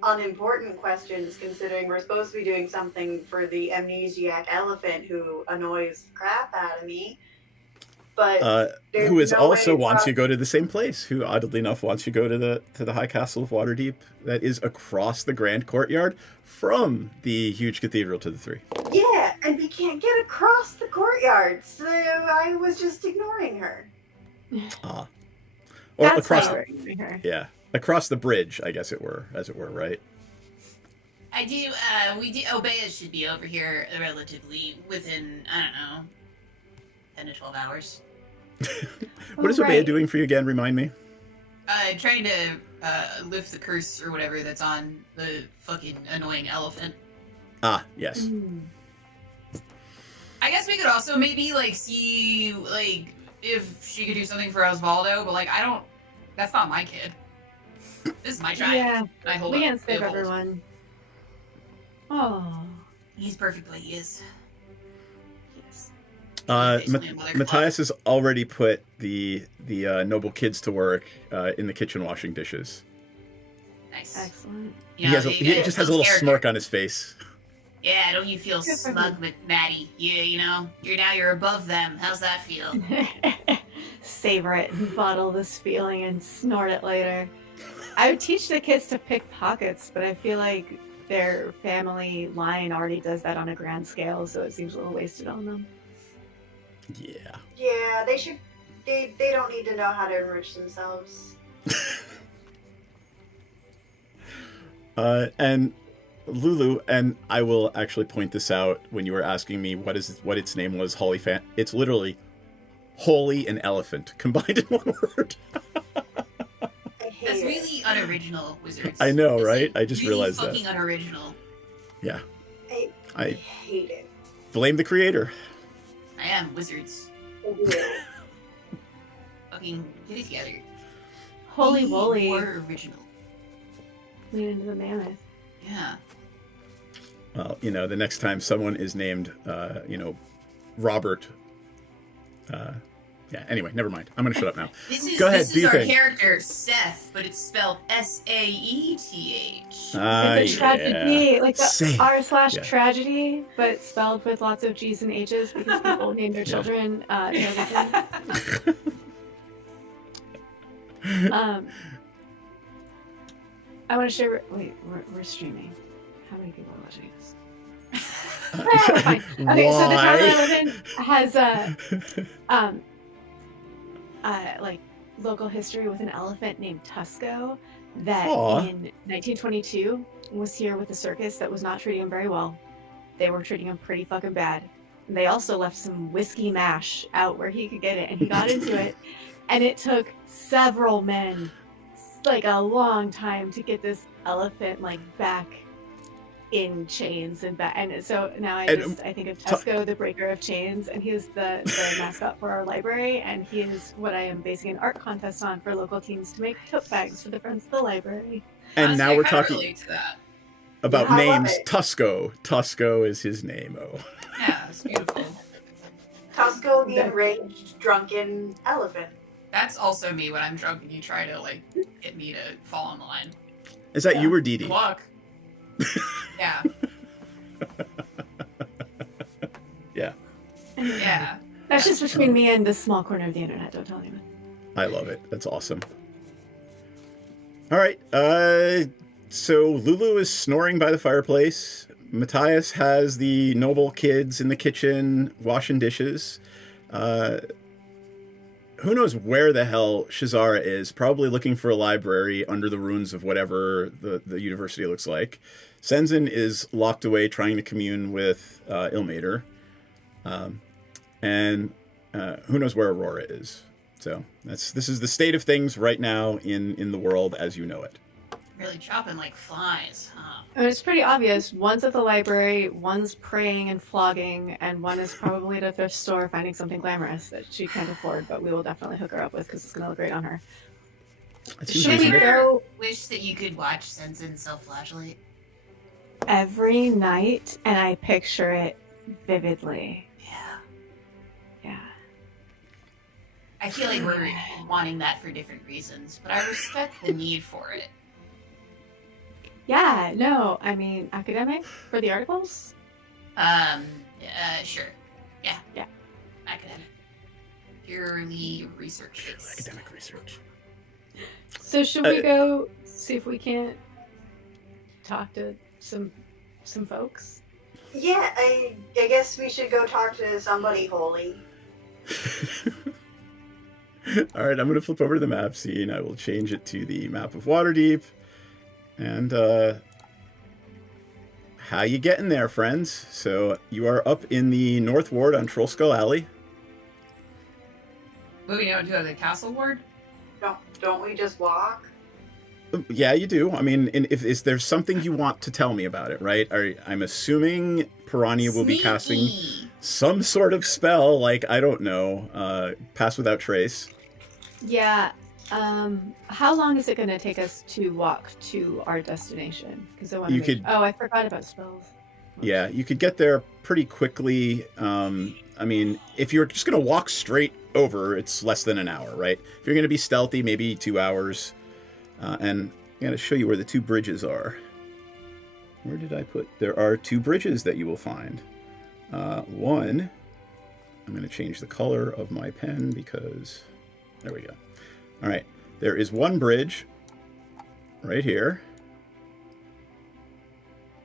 unimportant questions, considering we're supposed to be doing something for the amnesiac elephant who annoys the crap out of me. But who is also wants you to go to the same place, who oddly enough wants you to go to the High Castle of Waterdeep that is across the Grand Courtyard from the huge cathedral to the three. Yeah, and we can't get across the courtyard, so I was just ignoring her. Or That's across why you were ignoring her. Yeah. Across the bridge, I guess as it were, right? I do, Obeah should be over here relatively within, I don't know, 10 to 12 hours. What is Obeah doing for you again? Remind me. Trying to lift the curse or whatever that's on the fucking annoying elephant. Ah, yes. I guess we could also maybe, see, if she could do something for Osvaldo, but, that's not my kid. This is my child. Yeah, I hold we up. can't save everyone. Oh. He's perfect like he is. Matthias has already put the noble kids to work in the kitchen washing dishes. Nice. Excellent. He just has a little smirk on his face. Yeah, don't you feel smug, Maddie? You're above them. How's that feel? Savor it and bottle this feeling and snort it later. I would teach the kids to pick pockets, but I feel like their family line already does that on a grand scale, so it seems a little wasted on them. Yeah. Yeah, they should. They don't need to know how to enrich themselves. And Lulu, and I will actually point this out when you were asking me what its name was. It's literally holy and elephant combined in one word. That's really unoriginal, Wizards. I know, right? I just really realized that. Fucking unoriginal. Yeah. I hate it. Blame the creator. I am Wizards. Fucking get it together. Holy moly. More original. Lean into the mammoth. Yeah. Well, the next time someone is named, Robert. Yeah. Anyway, never mind. I'm going to shut up now. Go ahead. This is our character Seth, but it's spelled Saeth. Like the tragedy, like the r/tragedy, but spelled with lots of G's and H's because people name their children. I want to share. Wait, we're streaming. How many people are watching this? We're fine. Okay, so the town I live in has local history with an elephant named Tusco that in 1922 was here with a circus that was not treating him very well. They were treating him pretty fucking bad. And they also left some whiskey mash out where he could get it, and he got into it. And it took several men, a long time, to get this elephant back in chains and back. And so now I think of Tusco, the breaker of chains, and he is the mascot for our library, and he is what I am basing an art contest on for local teens to make tote bags for the friends of the library. And now we're talking about names. it. Tusco. Tusco is his name. Oh. Yeah, it's beautiful. Tusco, the enraged, drunken elephant. That's also me when I'm drunk and you try to get me to fall on the line. Is that you or Dee Dee? Good luck. Yeah. Yeah. Yeah. That's just between me and this small corner of the internet. Don't tell anyone. I love it. That's awesome. All right. So Lulu is snoring by the fireplace. Matthias has the noble kids in the kitchen washing dishes. who knows where the hell Shazara is? Probably looking for a library under the ruins of whatever the university looks like. Senzin is locked away trying to commune with Ilmater. And who knows where Aurora is. So this is the state of things right now in the world as you know it. Really chopping like flies, huh? And it's pretty obvious. One's at the library, one's praying and flogging, and one is probably at a thrift store finding something glamorous that she can't afford, but we will definitely hook her up with because it's going to look great on her. Should we go wish that you could watch Senzin self-flagellate? Every night, and I picture it vividly. Yeah. I feel like we're wanting that for different reasons, but I respect the need for it. Yeah, no, I mean, academic for the articles? Sure. Yeah. Academic. Purely research. Academic research. So should we go see if we can't talk to some folks? Yeah, I guess we should go talk to somebody holy. All right, I'm going to flip over to the map scene. I will change it to the map of Waterdeep. And how you getting there, friends? So you are up in the North Ward on Troll Skull Alley. Moving out to the Castle Ward? Don't we just walk? Yeah, you do. I mean, is there something you want to tell me about it, right? I'm assuming Piranha will be casting some sort of spell, like, I don't know, Pass Without Trace. Yeah. How long is it going to take us to walk to our destination? Because I want to. Oh, I forgot about spells. Yeah, you could get there pretty quickly. I mean, if you're just going to walk straight over, it's less than an hour, right? If you're going to be stealthy, maybe 2 hours. And I'm going to show you where the 2 bridges are. Where did I put? There are 2 bridges that you will find. One, I'm going to change the color of my pen because... There we go. All right. There is one bridge right here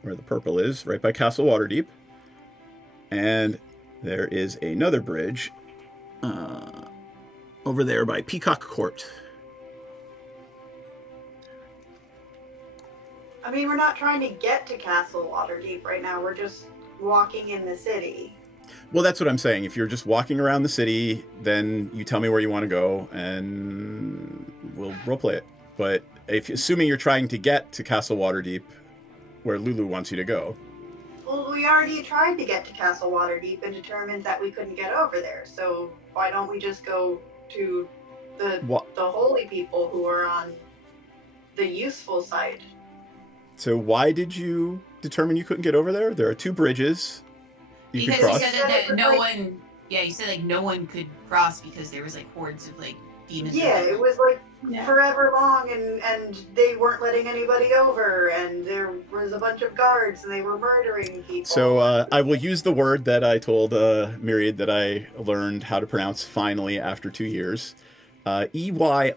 where the purple is, right by Castle Waterdeep. And there is another bridge over there by Peacock Court. I mean, we're not trying to get to Castle Waterdeep right now. We're just walking in the city. Well, that's what I'm saying. If you're just walking around the city, then you tell me where you want to go, and we'll roleplay it. But assuming you're trying to get to Castle Waterdeep, where Lulu wants you to go. Well, we already tried to get to Castle Waterdeep and determined that we couldn't get over there. So why don't we just go to the holy people who are on the useful side? So why did you determine you couldn't get over there? There are 2 bridges. Because you said that no one, you said like no one could cross because there was like hordes of like demons. Yeah, it was like forever long, and they weren't letting anybody over, and there was a bunch of guards, and they were murdering people. So I will use the word that I told Myriad that I learned how to pronounce finally after 2 years. Eyrines.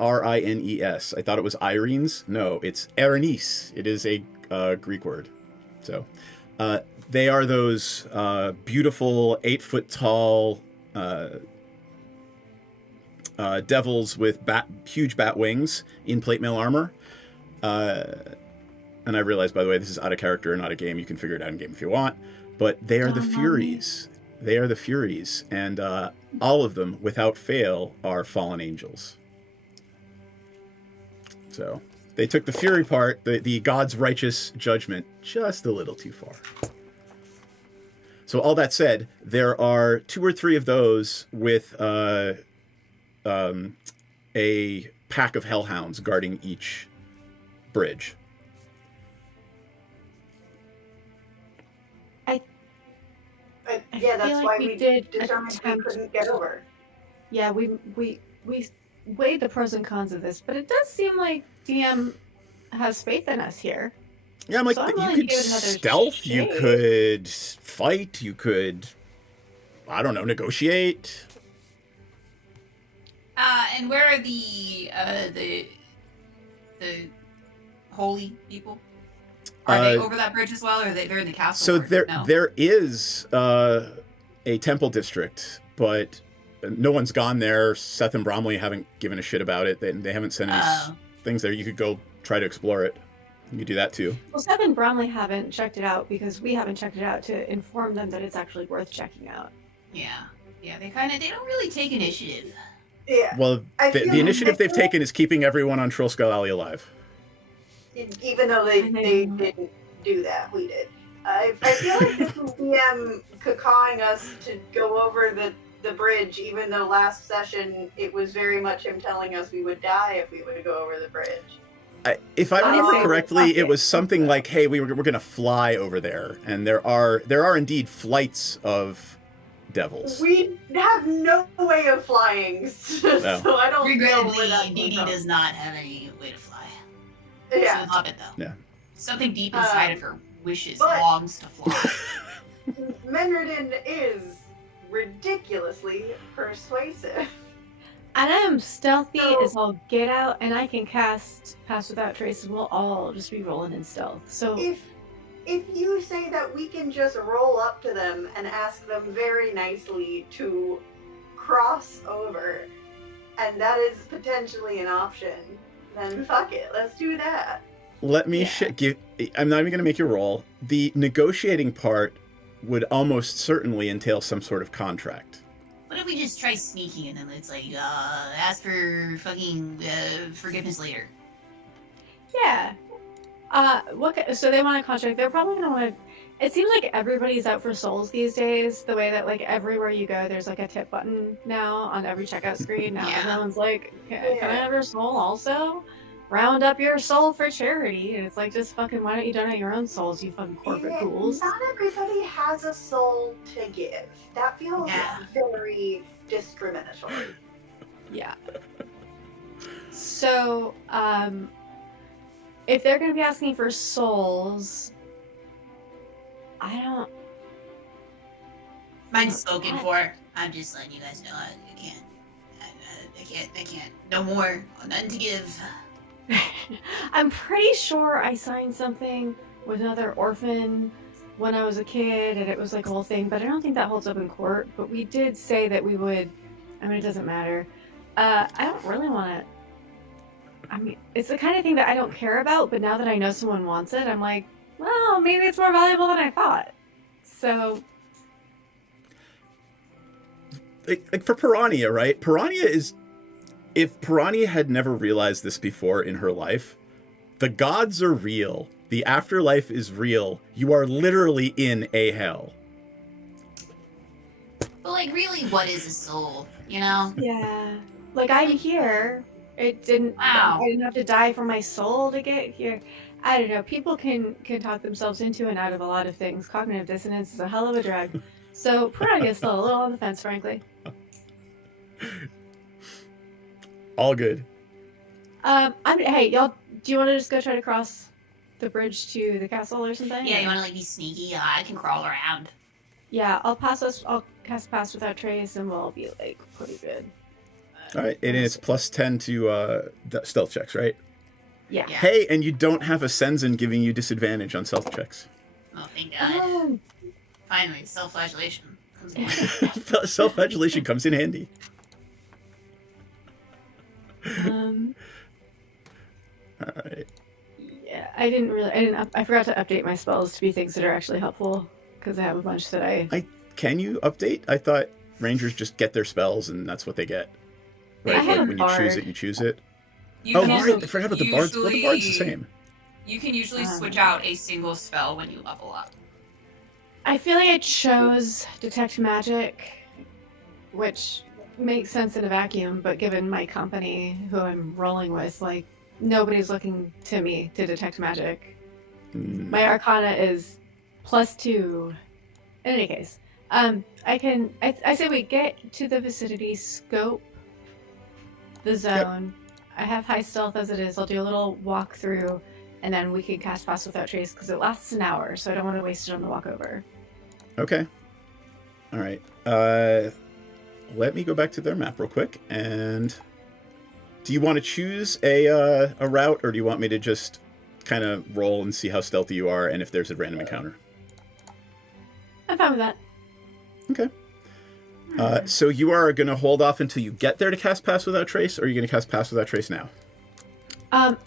I thought it was Irenes. No, it's Erenice. It is a Greek word. So they are those beautiful 8-foot tall devils with huge bat wings in plate mail armor. And I realize, by the way, this is out of character, not a game. You can figure it out in game if you want. But they are the Furies. They are the Furies. And all of them, without fail, are fallen angels. So they took the Fury part, the God's righteous judgment, just a little too far. So all that said, there are 2 or 3 of those with a pack of hellhounds guarding each bridge. Yeah, that's why we determined we couldn't get over. Yeah, we weighed the pros and cons of this, but it does seem like DM has faith in us here. Yeah, I'm like, So I'm you willing to could give it another stealth, you shake. could fight, you could, I don't know, negotiate. And where are the holy people? Are they over that bridge as well, or they're in the castle? So there is a temple district, but no one's gone there. Seth and Bromley haven't given a shit about it. They haven't sent any things there. You could go try to explore it. You could do that too. Well, Seth and Bromley haven't checked it out because we haven't checked it out to inform them that it's actually worth checking out. Yeah. Yeah, they don't really take initiative. Yeah. Well, the initiative they've taken is keeping everyone on Trill Skull Alley alive. Even though they didn't do that, we did. I feel like this is DM cacawing us to go over the bridge, even though last session it was very much him telling us we would die if we were to go over the bridge. If I remember correctly, it was something like, "Hey, we're going to fly over there," and there are indeed flights of devils. We have no way of flying, so I don't. Regrettably, DD does not have any way to fly. Yeah, I love it though. Yeah, something deep inside of her wishes, longs to fly. Menredin is ridiculously persuasive. And I am stealthy as all get out, and I can cast Pass Without Trace, and we'll all just be rolling in stealth. So if you say that we can just roll up to them and ask them very nicely to cross over, and that is potentially an option, then fuck it, let's do that. Let me I'm not even going to make you roll. The negotiating part would almost certainly entail some sort of contract. What if we just try sneaking and then it's like, ask for fucking forgiveness later? Yeah. So they want a contract. They're probably gonna want to. It seems like everybody's out for souls these days. The way that like everywhere you go, there's like a tip button now on every checkout screen. Now everyone's like, can I have your soul also? Round up your soul for charity. And it's like, just fucking, why don't you donate your own souls, you fucking corporate ghouls? Not everybody has a soul to give. That feels very discriminatory. Yeah. So, if they're going to be asking for souls, I don't... Mine's spoken for. I'm just letting you guys know I can't. I can't. No more. Nothing to give. I'm pretty sure I signed something with another orphan when I was a kid, and it was like a whole thing, but I don't think that holds up in court. But we did say that we would. I mean, it doesn't matter. I don't really want to. I mean, it's the kind of thing that I don't care about, but now that I know someone wants it, I'm like, well, maybe it's more valuable than I thought. So. Like for Piranha, right? Piranha is... If Piranha had never realized this before in her life, the gods are real. The afterlife is real. You are literally in a hell. But like, really, what is a soul? You know? Yeah. Like, I'm here. It didn't... Wow. I didn't have to die for my soul to get here. I don't know. People can talk themselves into and out of a lot of things. Cognitive dissonance is a hell of a drug. So Piranha is still a little on the fence, frankly. All good. Hey, y'all, do you want to just go try to cross the bridge to the castle or something? Yeah, you want to like be sneaky? I can crawl around. Yeah, I'll cast Pass Without Trace, and we'll be like pretty good. All right, and it's plus 10 to stealth checks, right? Yeah. Hey, and you don't have a Senzen giving you disadvantage on stealth checks. Oh, thank God. Finally, self-flagellation comes in handy. Self-flagellation comes in handy. All right. Yeah, I forgot to update my spells to be things that are actually helpful, because I have a bunch that Can you update? I thought rangers just get their spells and that's what they get. Right? I have Like when a you choose bard. it, you choose it. You Oh, can right. I forgot about the bards. Well, the bard's the same. You can usually switch out a single spell when you level up. I feel like I chose Detect Magic, which makes sense in a vacuum, but given my company, who I'm rolling with, like, nobody's looking to me to detect magic. My Arcana is +2. In any case, I say we get to the vicinity, scope the zone. Yep. I have high stealth as it is. I'll do a little walk through, and then we can cast Pass Without Trace, because it lasts an hour, so I don't want to waste it on the walk over. Okay. All right. Let me go back to their map real quick. And do you want to choose a route, or do you want me to just kind of roll and see how stealthy you are, and if there's a random encounter? I'm fine with that. Okay. So you are going to hold off until you get there to cast Pass Without Trace, or are you going to cast Pass Without Trace now?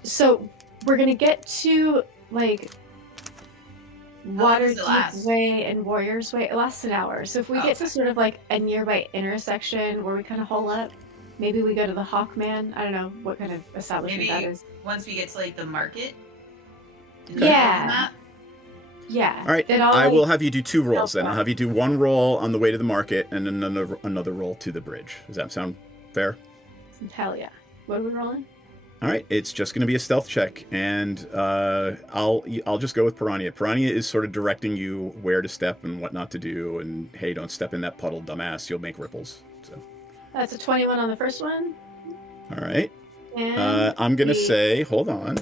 So we're gonna get to like Waterdeep Way and Warriors Way. It lasts an hour. So if we get to sort of like a nearby intersection where we kind of hole up, maybe we go to the Hawkman. I don't know what kind of establishment that is. Once we get to like the market. Yeah. Yeah. All right. I will have you do 2 rolls then. I'll have you do 1 roll on the way to the market and another roll to the bridge. Does that sound fair? Hell yeah. What are we rolling? All right, it's just going to be a stealth check, and I'll just go with Piranha. Piranha is sort of directing you where to step and what not to do, and hey, don't step in that puddle, dumbass. You'll make ripples. So that's a 21 on the first one. All right. And I'm going to say, hold on.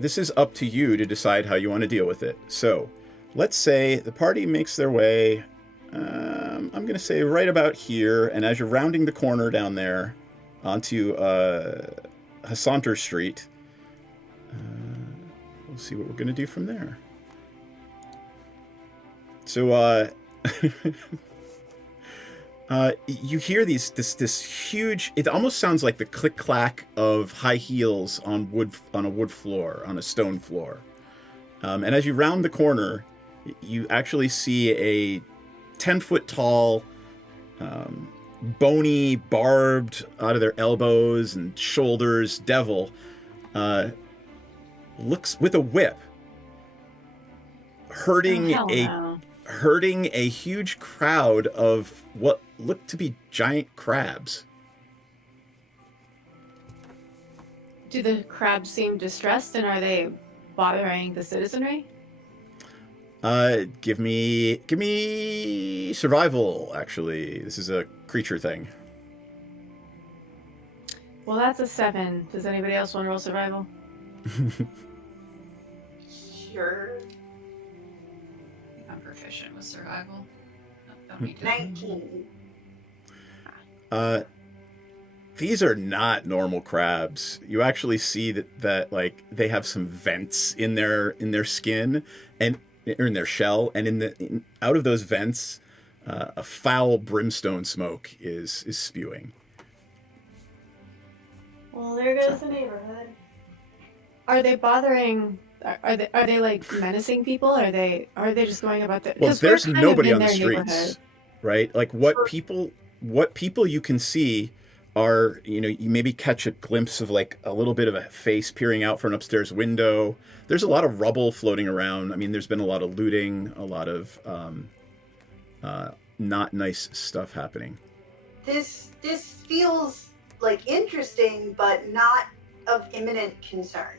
This is up to you to decide how you want to deal with it. So let's say the party makes their way... I'm going to say right about here, and as you're rounding the corner down there onto Hassanter Street, we'll see what we're going to do from there. So, you hear this huge... It almost sounds like the click-clack of high heels on a wood floor, on a stone floor. And as you round the corner, you actually see a 10-foot tall, bony, barbed out of their elbows and shoulders devil looks with a whip, herding a huge crowd of what look to be giant crabs. Do the crabs seem distressed, and are they bothering the citizenry? Give me survival, actually. This is a creature thing. Well, that's a 7. Does anybody else want to roll survival? Sure. I'm proficient with survival. Don't need to. 19. These are not normal crabs. You actually see that like they have some vents in their skin and or in their shell, and out of those vents, a foul brimstone smoke is spewing. Well, there goes the neighborhood. Are they bothering? Are they like menacing people? Are they just going about the? Well, there's nobody on the streets, right? Like what people you can see are, you maybe catch a glimpse of like a little bit of a face peering out from an upstairs window. There's a lot of rubble floating around. I mean, there's been a lot of looting, a lot of not nice stuff happening. This feels like interesting, but not of imminent concern.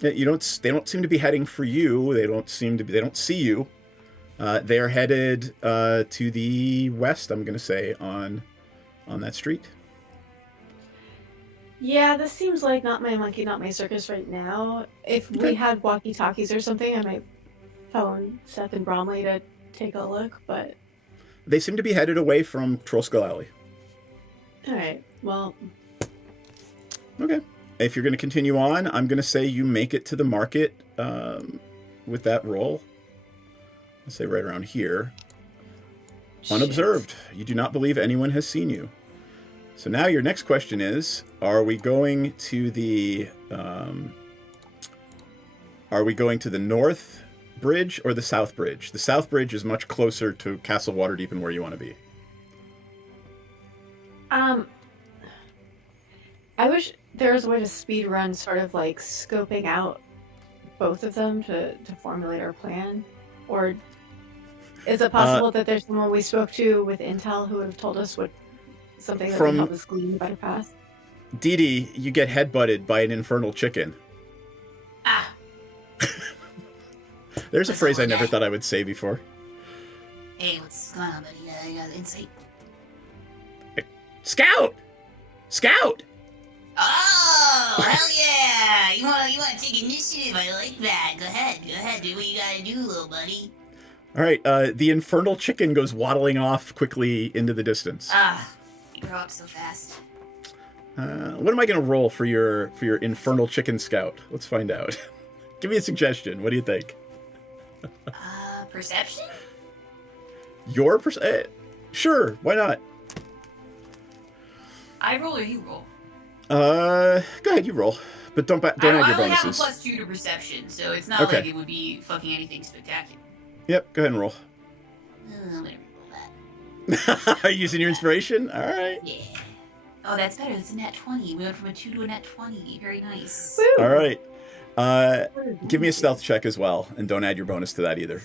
Yeah, they don't seem to be heading for you. They don't see you. They are headed to the west, I'm going to say, on that street. Yeah, this seems like not my monkey, not my circus right now. If we had walkie-talkies or something, I might phone Seth and Bromley to take a look, but... They seem to be headed away from Trollskull Alley. Alright, well... Okay. If you're going to continue on, I'm going to say you make it to the market with that roll. Let's say right around here. Unobserved. You do not believe anyone has seen you. So now your next question is, are we going to the north bridge or the south bridge? The south bridge is much closer to Castle Waterdeep and where you want to be. I wish there was a way to speed run sort of like scoping out both of them to formulate our plan. Or is it possible that there's someone we spoke to with intel who would have told us something that would help us glean a better path? Dee Dee, you get headbutted by an infernal chicken. Ah. There's a phrase I never thought I would say before. Hey, what's going on, buddy? You got insight? Scout! Scout! Oh, hell yeah! You want to take initiative? I like that. Go ahead. Do what you gotta do, little buddy. All right. The infernal chicken goes waddling off quickly into the distance. You grow up so fast. What am I going to roll for your infernal chicken scout? Let's find out. Give me a suggestion. What do you think? Perception? Your sure, why not? I roll or you roll? Go ahead, you roll. But don't add your I only bonuses. have a +2 to perception, so it's not Okay. like it would be fucking anything spectacular. Yep, go ahead and roll. I'm gonna roll that. Are you using your inspiration? All right. Yeah. Oh, that's better. It's a nat 20. We went from a 2 to a nat 20. Very nice. All right. Give me a stealth check as well, and don't add your bonus to that either.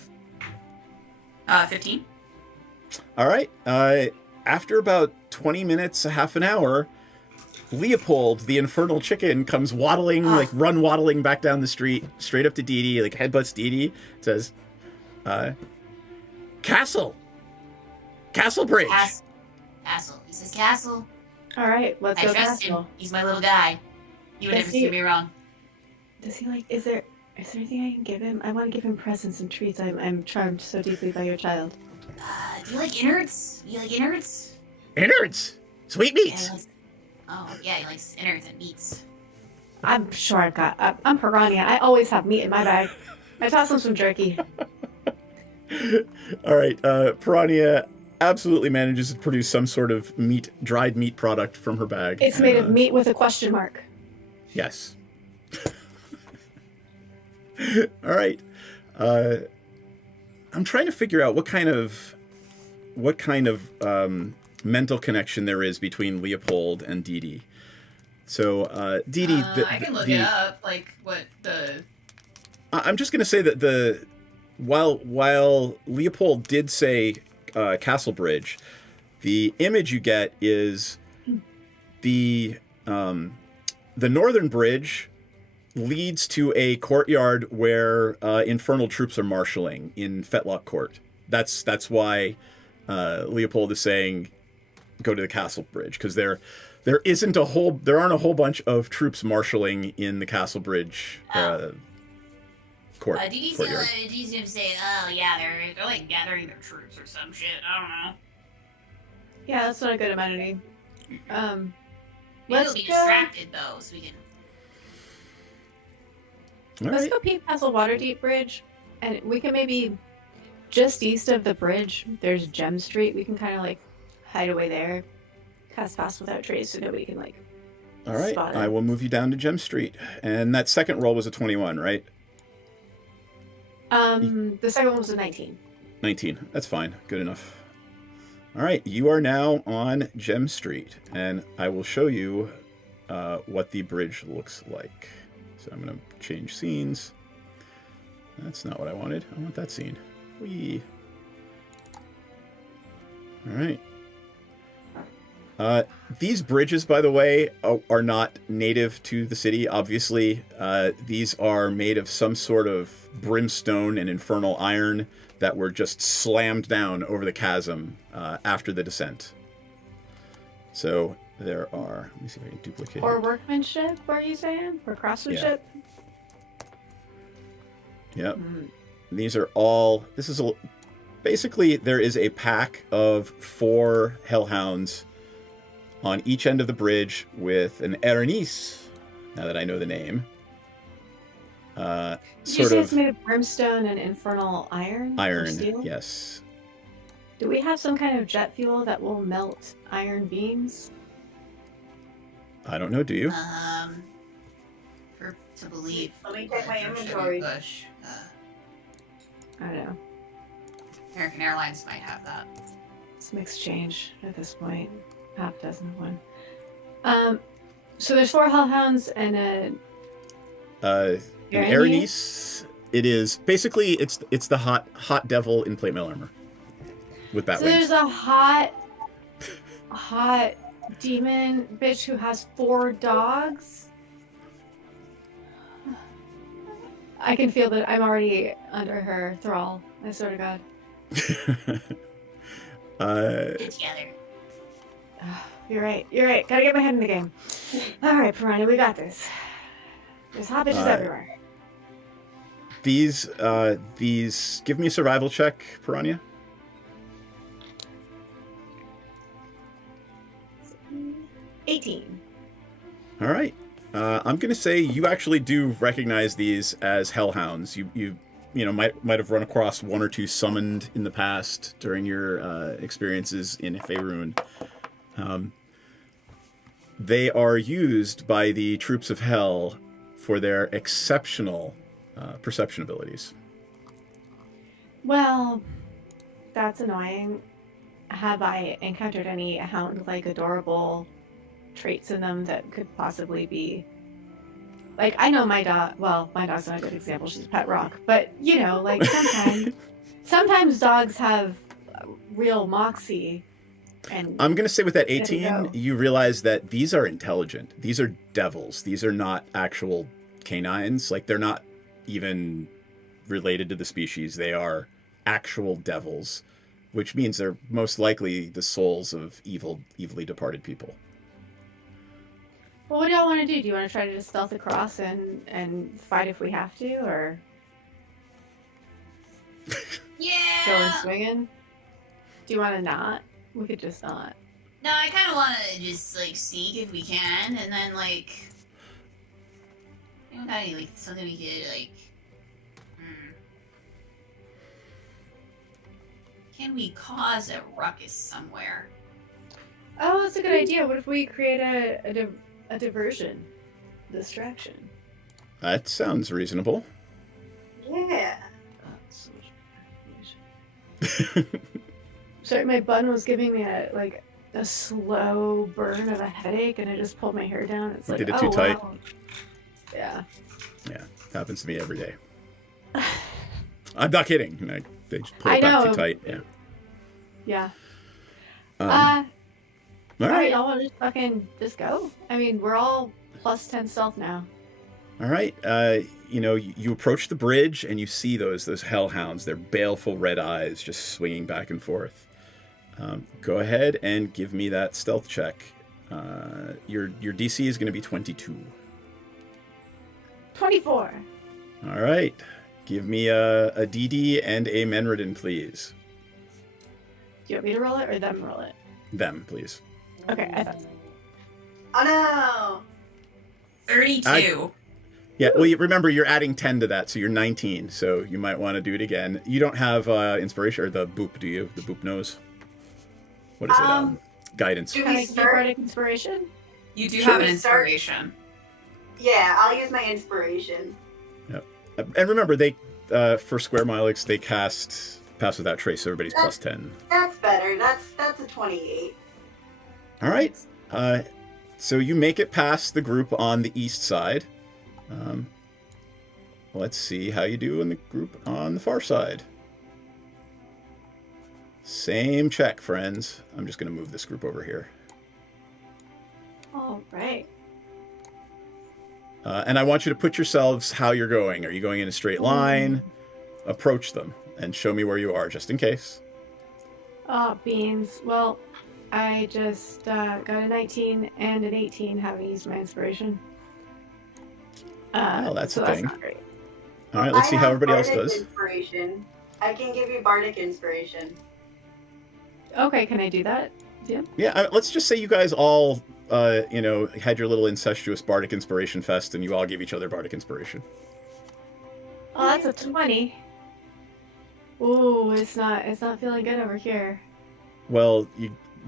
15. All right. After about 20 minutes, a half an hour, Leopold, the infernal chicken, comes waddling, run waddling back down the street, straight up to Dee Dee, like headbutts Dee Dee, says, Castle Bridge. Castle. He says castle. All right, let's go I trust castle. him. He's my little guy. You would never steer me wrong. Does he like? Is there anything I can give him? I want to give him presents and treats. I'm charmed so deeply by your child. Do you like innards? Innards? Sweetmeats? Yeah, he likes innards and meats. I'm sure I've got. I'm piranha. I always have meat in my bag. I toss him some jerky. All right, Piranha absolutely manages to produce some sort of dried meat product from her bag. It's made of meat with a question mark. Yes. All right. I'm trying to figure out what kind of mental connection there is between Leopold and Dee Dee. So, Dee Dee... I can look it up, like, what the... I'm just going to say that while Leopold did say Castle Bridge, the image you get is the northern bridge leads to a courtyard where infernal troops are marshaling in Fetlock Court. That's why Leopold is saying go to the Castle Bridge, because there aren't a whole bunch of troops marshaling in the Castle Bridge courtyard. Did you say, oh yeah, they're like gathering their troops or some shit? I don't know. Yeah, that's not a good amenity. Let's be distracted though, so we can. Let's go peek past the Waterdeep Bridge, and we can maybe just east of the bridge. There's Gem Street. We can kind of like hide away there, cast fast without trace, so nobody can like. All right, spot it. I will move you down to Gem Street, and that second roll was a 21, right? The second one was a 19. 19. That's fine. Good enough. All right, you are now on Gem Street, and I will show you what the bridge looks like. So I'm going to change scenes. That's not what I wanted. I want that scene. Whee! All right. These bridges, by the way, are not native to the city, obviously. These are made of some sort of brimstone and infernal iron that were just slammed down over the chasm after the descent. So there are... Let me see if I can duplicate. Or workmanship, are you saying? Or craftsmanship? Yep. These are all... Basically, there is a pack of 4 hellhounds on each end of the bridge with an Erenice, now that I know the name. Did you say it's made of brimstone and infernal iron? Iron, or steel? yes. Do we have some kind of jet fuel that will melt iron beams? I don't know, do you? To believe. Let me check my inventory. Push. I don't know. American Airlines might have that. Some exchange at this point. Half dozen of one. So there's 4 hellhounds and an Erenice. It is basically it's the hot devil in plate mail armor with bat wings. So there's a hot demon bitch who has 4 dogs. I can feel that I'm already under her thrall. I swear to God. Get together. You're right. Gotta get my head in the game. All right, Piranha, we got this. There's hot bitches everywhere. These give me a survival check, Piranha. 18. All right. I'm going to say you actually do recognize these as hellhounds. You might have run across one or two summoned in the past during your experiences in Faerun. They are used by the troops of hell for their exceptional perception abilities. Well, that's annoying. Have I encountered any hound-like adorable traits in them that could possibly be... Like, I know my dog... Well, my dog's not a good example. She's a pet rock. But, like, sometimes dogs have real moxie. And I'm going to say with that 18, you realize that these are intelligent. These are devils. These are not actual canines. Like, they're not even related to the species. They are actual devils, which means they're most likely the souls of evilly departed people. Well, what do y'all want to do? Do you want to try to just stealth across and fight if we have to, or go and swinging? Do you want to not? We could just not. No, I kind of want to just like sneak if we can, and then like, got any like something we could like. Can we cause a ruckus somewhere? Oh, that's a good idea. What if we create a diversion, distraction? That sounds reasonable. Yeah. Sorry, my bun was giving me a slow burn of a headache, and I just pulled my hair down. It's like, did it too tight. Wow. Yeah. Yeah, happens to me every day. I'm not kidding. They just pull it back too tight. Yeah. Yeah. All right. Y'all want to just go? I mean, we're all plus 10 stealth now. All right. You approach the bridge and you see those hellhounds. Their baleful red eyes just swinging back and forth. Go ahead and give me that stealth check. Your DC is going to be 22. 24. All right. Give me a DD and a Menredin, please. Do you want me to roll it or them roll it? Them, please. Okay, I thought so. Oh no! 32. Yeah, well, remember, you're adding 10 to that, so you're 19, so you might want to do it again. You don't have inspiration, or the boop, do you? The boop knows? What is it? Guidance. Do Can we I do start? bardic inspiration? You do have an inspiration. Yeah, I'll use my inspiration. Yep. And remember, they for Square Milex, they cast Pass Without Trace, so everybody's plus 10. That's better. That's a 28. All right. So you make it past the group on the east side. Let's see how you do in the group on the far side. Same check, friends. I'm just going to move this group over here. All right. And I want you to put yourselves how you're going. Are you going in a straight line? Approach them and show me where you are, just in case. Oh, beans. Well, I just got a 19 and an 18 having used my inspiration. Well, that's so a that's thing. not great. All right, let's see how everybody else Bardic does. Inspiration. I can give you bardic inspiration. Okay, can I do that? Yeah. Yeah, let's just say you guys all, had your little incestuous bardic inspiration fest, and you all gave each other bardic inspiration. Oh, that's a 20. Ooh, it's not feeling good over here. Well,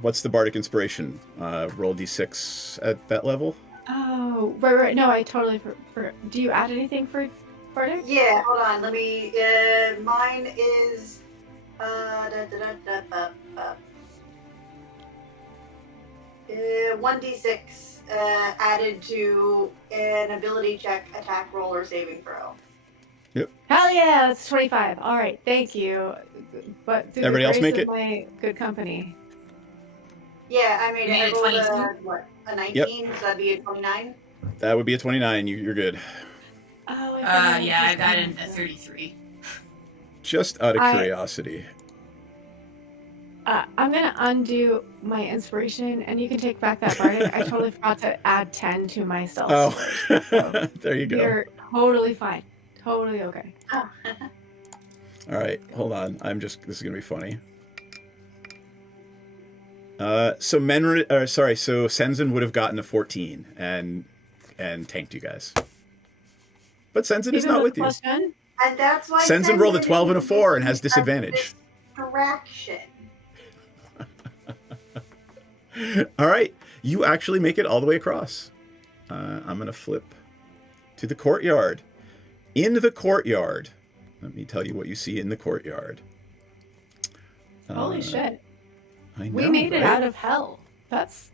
what's the bardic inspiration? Roll d6 at that level? Oh, right. No, I totally forgot. Do you add anything for bardic? Yeah, hold on. Let me. Mine is. 1d6 added to an ability check, attack roll, or saving throw. Yep. Hell yeah, that's 25. All right, thank you. But through Everybody the else grace make of it? my good company. Yeah, I made You it. I made a rolled 22? a 19, Yep. so that'd be a 29. That would be a 29. You're good. Oh, Yeah, I got in a 33. Just out of curiosity. I'm gonna undo my inspiration, and you can take back that bardic. I totally forgot to add 10 to my stealth. Oh, there you go. You're totally fine. Totally okay. Oh. All right, hold on. This is gonna be funny. So Senzin would have gotten a 14, and and tanked you guys. But Sensen is not with you. And that's why Sensen rolled a 12 and a 4 and has disadvantage. Distraction. All right. You actually make it all the way across. I'm going to flip to the courtyard. In the courtyard, let me tell you what you see in the courtyard. Holy shit. I know, we made it right? out of hell. That's...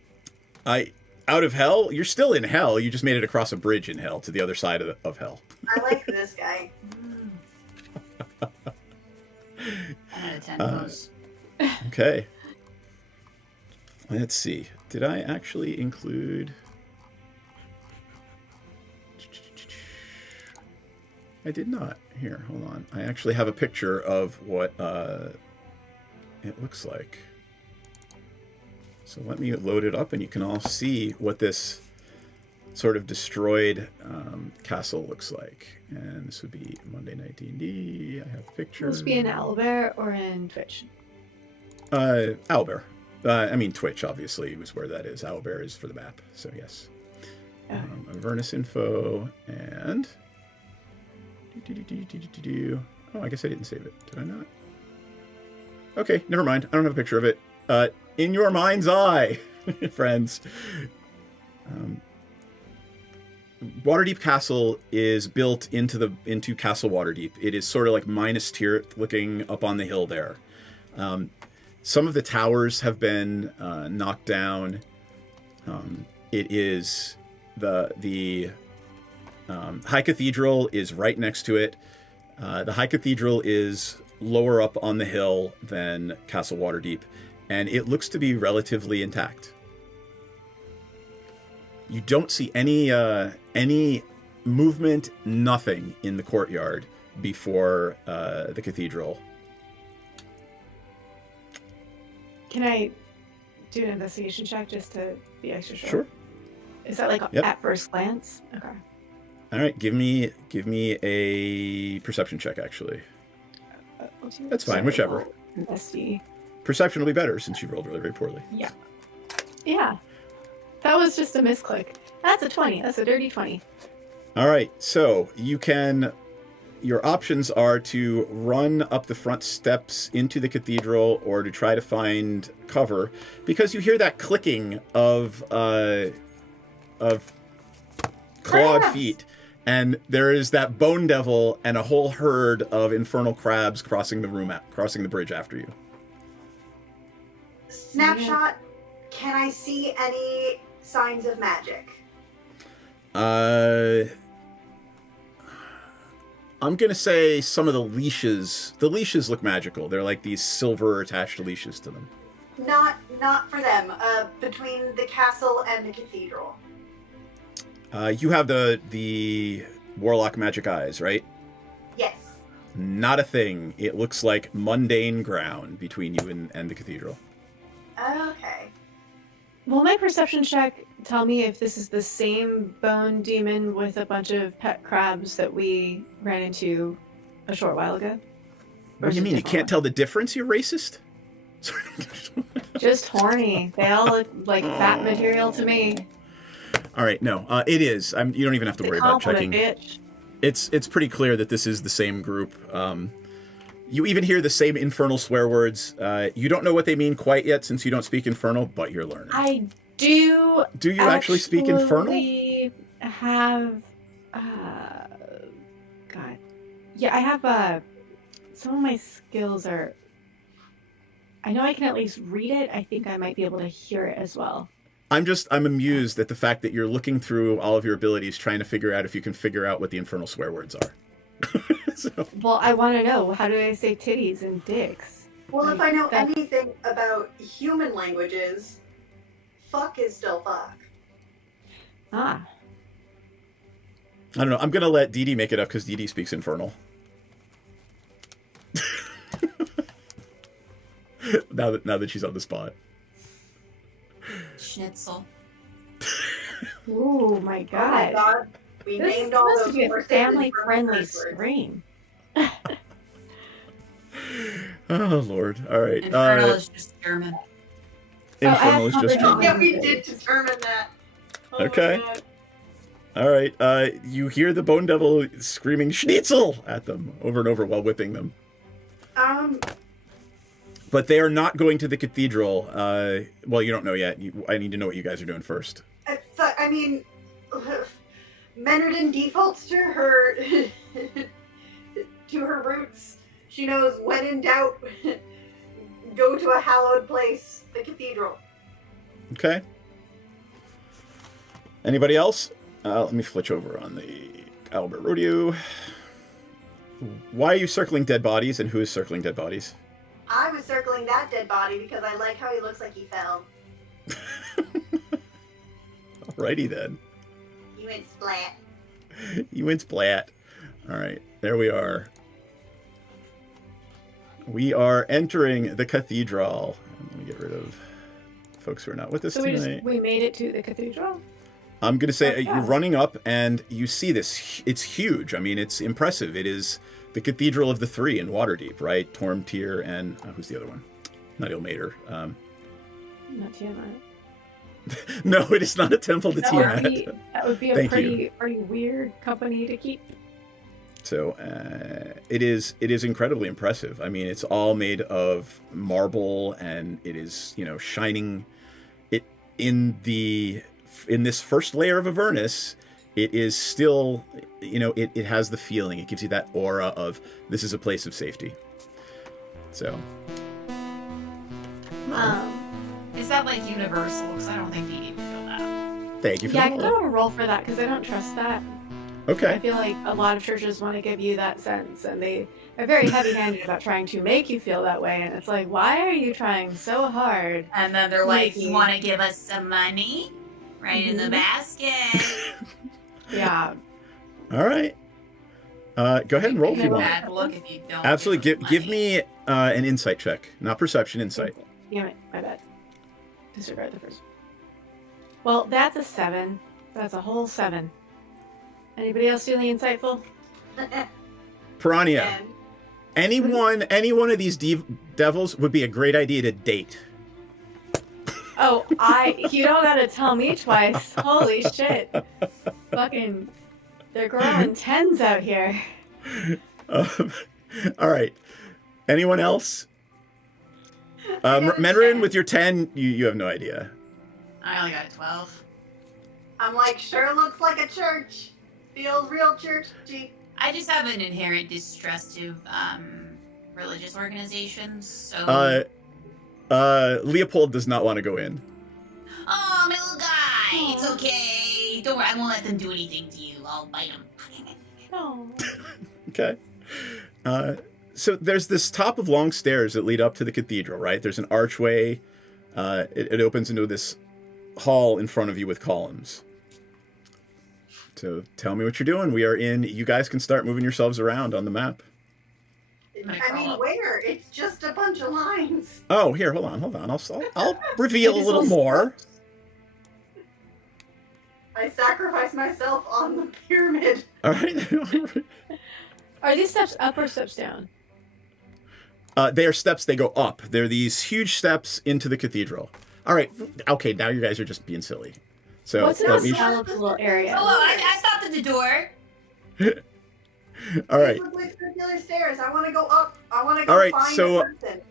Out of hell? You're still in hell. You just made it across a bridge in hell to the other side of hell. I like this guy. 10 out of 10 posts. Okay. Let's see. Did I actually include... I did not. Here, hold on. I actually have a picture of what it looks like. So let me load it up and you can all see what this sort of destroyed castle looks like. And this would be Monday Night D&D. I have a picture. Will this be in Owlbear or in Twitch? Owlbear. I mean, Twitch, obviously, is where that is. Owlbear is for the map, so yes. Avernus info, and... Oh, I guess I didn't save it. Did I not? Okay, never mind. I don't have a picture of it. In your mind's eye, friends. Waterdeep Castle is built into Castle Waterdeep. It is sort of like Minas Tirith looking up on the hill there. Some of the towers have been knocked down. It is the High Cathedral is right next to it. The High Cathedral is lower up on the hill than Castle Waterdeep, and it looks to be relatively intact. You don't see any movement, nothing in the courtyard before the cathedral. Can I do an investigation check just to be extra sure? Sure. Is that like Yep. at first glance? Okay. All right, give me a perception check. Actually, that's fine. Whichever. Investy. Perception will be better since you rolled really, very poorly. Yeah. Yeah. That was just a misclick. That's a 20. That's a dirty 20. All right, so your options are to run up the front steps into the cathedral or to try to find cover, because you hear that clicking of clawed feet, and there is that bone devil and a whole herd of infernal crabs crossing the bridge after you. Snapshot. Can I see any signs of magic? I'm gonna say some of the leashes. The leashes look magical. They're like these silver attached leashes to them. Not for them. Between the castle and the cathedral. You have the warlock magic eyes, right? Yes. Not a thing. It looks like mundane ground between you and the cathedral. Okay. Will my perception check tell me if this is the same bone demon with a bunch of pet crabs that we ran into a short while ago? What do you mean? You can't tell the difference, you racist? Just horny. They all look like fat material to me. All right, no, it is. You don't even have to worry about checking. Bitch. It's pretty clear that this is the same group. You even hear the same infernal swear words. You don't know what they mean quite yet since you don't speak infernal, but you're learning. I do. Do you actually speak infernal? Have God. Yeah, I have some of my skills are. I know I can at least read it. I think I might be able to hear it as well. I'm amused at the fact that you're looking through all of your abilities, trying to figure out if you can figure out what the infernal swear words are. Well, I want to know, how do I say titties and dicks? Well, if I know anything about human languages, fuck is still fuck. Ah. I don't know. I'm gonna let Dee Dee make it up because Dee Dee speaks infernal. now that she's on the spot. Schnitzel. Oh my god. Oh my god. We This named all must those be a horses family-friendly curse words. stream. Oh Lord! All right. Infernal is just German. Infernal is just German. Yeah, we did determine that. Oh Okay. All right. You hear the Bone Devil screaming "Schnitzel" at them over and over while whipping them. But they are not going to the cathedral. Well, you don't know yet. I need to know what you guys are doing first. I mean, Menardin defaults to her to her roots. She knows when in doubt, go to a hallowed place, the cathedral. Okay. Anybody else? Let me switch over on the Albert Rodeo. Why are you circling dead bodies, and who is circling dead bodies? I was circling that dead body because I like how he looks like he fell. Alrighty then. You went splat. You went splat. Alright, there we are. We are entering the cathedral. Let me get rid of folks who are not with us tonight. We made it to the cathedral? I'm going to say you're running up and you see this. It's huge. I mean, it's impressive. It is the Cathedral of the Three in Waterdeep, right? Torm, Tyr, and who's the other one? Not Ilmater. Not Tiamat. No, it is not a temple to Tiamat. That would be a pretty weird company to keep. So it is incredibly impressive. I mean, it's all made of marble, and it is, shining. It in this first layer of Avernus, it is still, it has the feeling. It gives you that aura of this is a place of safety. So. Is that like universal? Because I don't think you even feel that. Thank you for that. I can throw a roll for that because I don't trust that. Okay. I feel like a lot of churches want to give you that sense, and they are very heavy-handed about trying to make you feel that way. And it's like, why are you trying so hard? And then they're like, "You want to give us some money? Right in the basket." Yeah. All right. Go ahead and roll if you want. Bad look if you don't. Absolutely. Give me an insight check, not perception. Insight. Damn it, my bad. Disregard the first. Well, that's a 7. That's a whole 7. Anybody else feeling insightful? Piranha. Any one of these devils would be a great idea to date. Oh, you don't gotta tell me twice. Holy shit. Fucking, they're growing 10s out here. All right. Anyone else? Menrin, with your 10, you have no idea. I only got a 12. I'm like, sure looks like a church. Feels real churchy. I just have an inherent distrust of religious organizations, so... Leopold does not want to go in. Oh, my little guy! It's okay. Don't worry, I won't let them do anything to you. I'll bite them. Oh. Okay. So there's this top of long stairs that lead up to the cathedral, right? There's an archway. It opens into this hall in front of you with columns. So tell me what you're doing. We are in. You guys can start moving yourselves around on the map. I mean, where? It's just a bunch of lines. Oh, here, hold on. I'll reveal a little more. I sacrifice myself on the pyramid. All right. Are these steps up or steps down? They are steps. They go up. They're these huge steps into the cathedral. All right. Okay, now you guys are just being silly. So what's in this little area? Hello, I stopped at the door. All right. These look like circular stairs. I want to go up. I want to go All right, find so a person.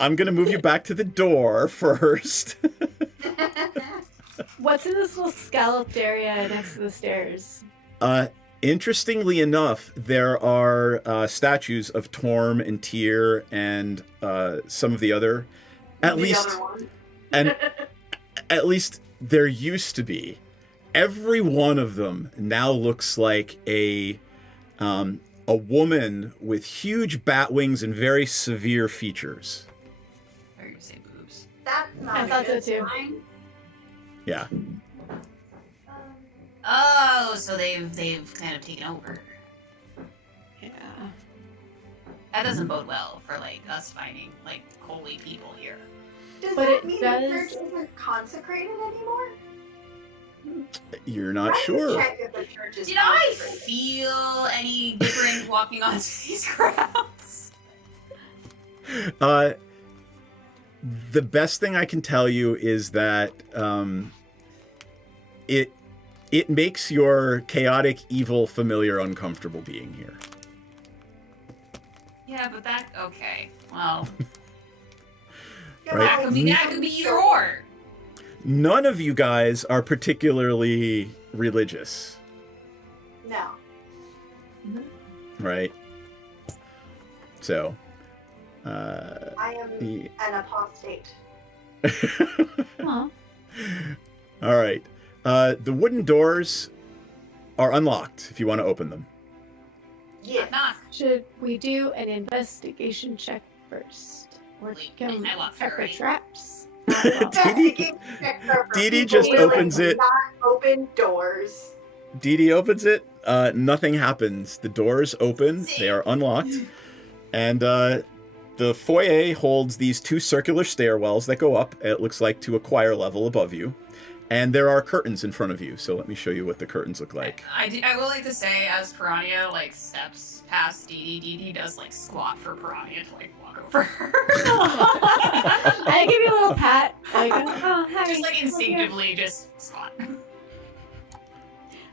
I'm gonna move you back to the door first. What's in this little scalloped area next to the stairs? Interestingly enough, there are statues of Torm and Tyr and some of the other, at least there used to be. Every one of them now looks like a woman with huge bat wings and very severe features. Or you say boobs. That's not I thought so too. Yeah. Oh, so they've kind of taken over. Yeah. That doesn't bode well for like us finding like holy people here. Does But that it mean does- the church isn't consecrated anymore? You're not I sure. can check if the church is Did I consecrated. feel any different walking onto these grounds? The best thing I can tell you is that it makes your chaotic, evil familiar uncomfortable being here. Yeah, but that okay. Well, right? that could be either or. None of you guys are particularly religious. No. Right? So, I am an apostate. Aw. All right. The wooden doors are unlocked if you want to open them. Yes. Should we do an investigation check first? Or can we pepper traps? Dee just opens it. Not open doors. Dee opens it. Nothing happens. The doors open. They are unlocked. And the foyer holds these two circular stairwells that go up, it looks like, to a choir level above you. And there are curtains in front of you. So let me show you what the curtains look like. I will like to say, as Piranha like steps past Dee does like squat for Piranha to like walk over her. I give you a little pat. Like, oh, hi. Just like instinctively, just squat.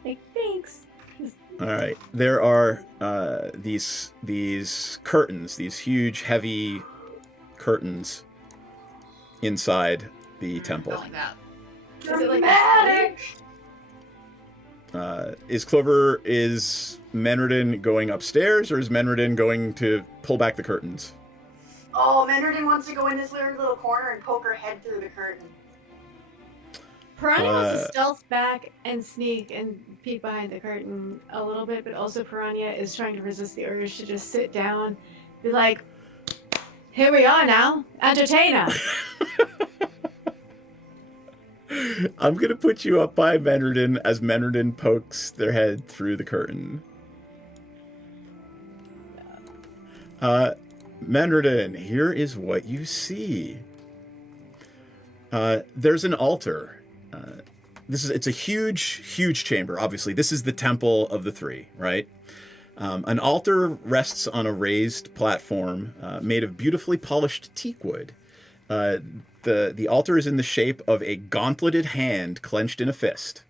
Like, thanks. All right. There are these curtains, these huge, heavy curtains inside the temple. Like that. Is it like Is Menredin going upstairs, or is Menredin going to pull back the curtains? Oh, Menredin wants to go in this weird little corner and poke her head through the curtain. Piranha wants to stealth back and sneak and peek behind the curtain a little bit, but also Piranha is trying to resist the urge to just sit down, be like, here we are now, entertain us. I'm going to put you up by Menredin as Menredin pokes their head through the curtain. Menredin, here is what you see. There's an altar. It's a huge chamber, obviously. This is the temple of the three, right? An altar rests on a raised platform made of beautifully polished teak wood. The altar is in the shape of a gauntleted hand clenched in a fist.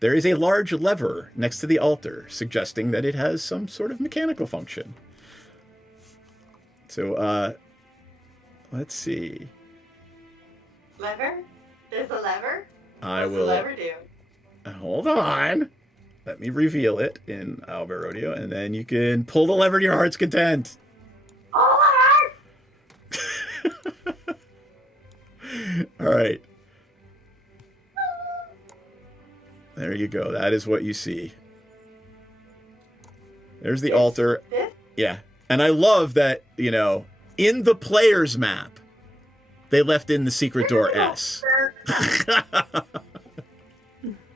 There is a large lever next to the altar, suggesting that it has some sort of mechanical function. So, let's see. Lever? There's a lever? I What's will. the lever do? Hold on. Let me reveal it in Albert Rodeo, and then you can pull the lever to your heart's content. Oh, All right. There you go. That is what you see. There's the altar. Yeah. And I love that, in the player's map, they left in the secret door S. There's a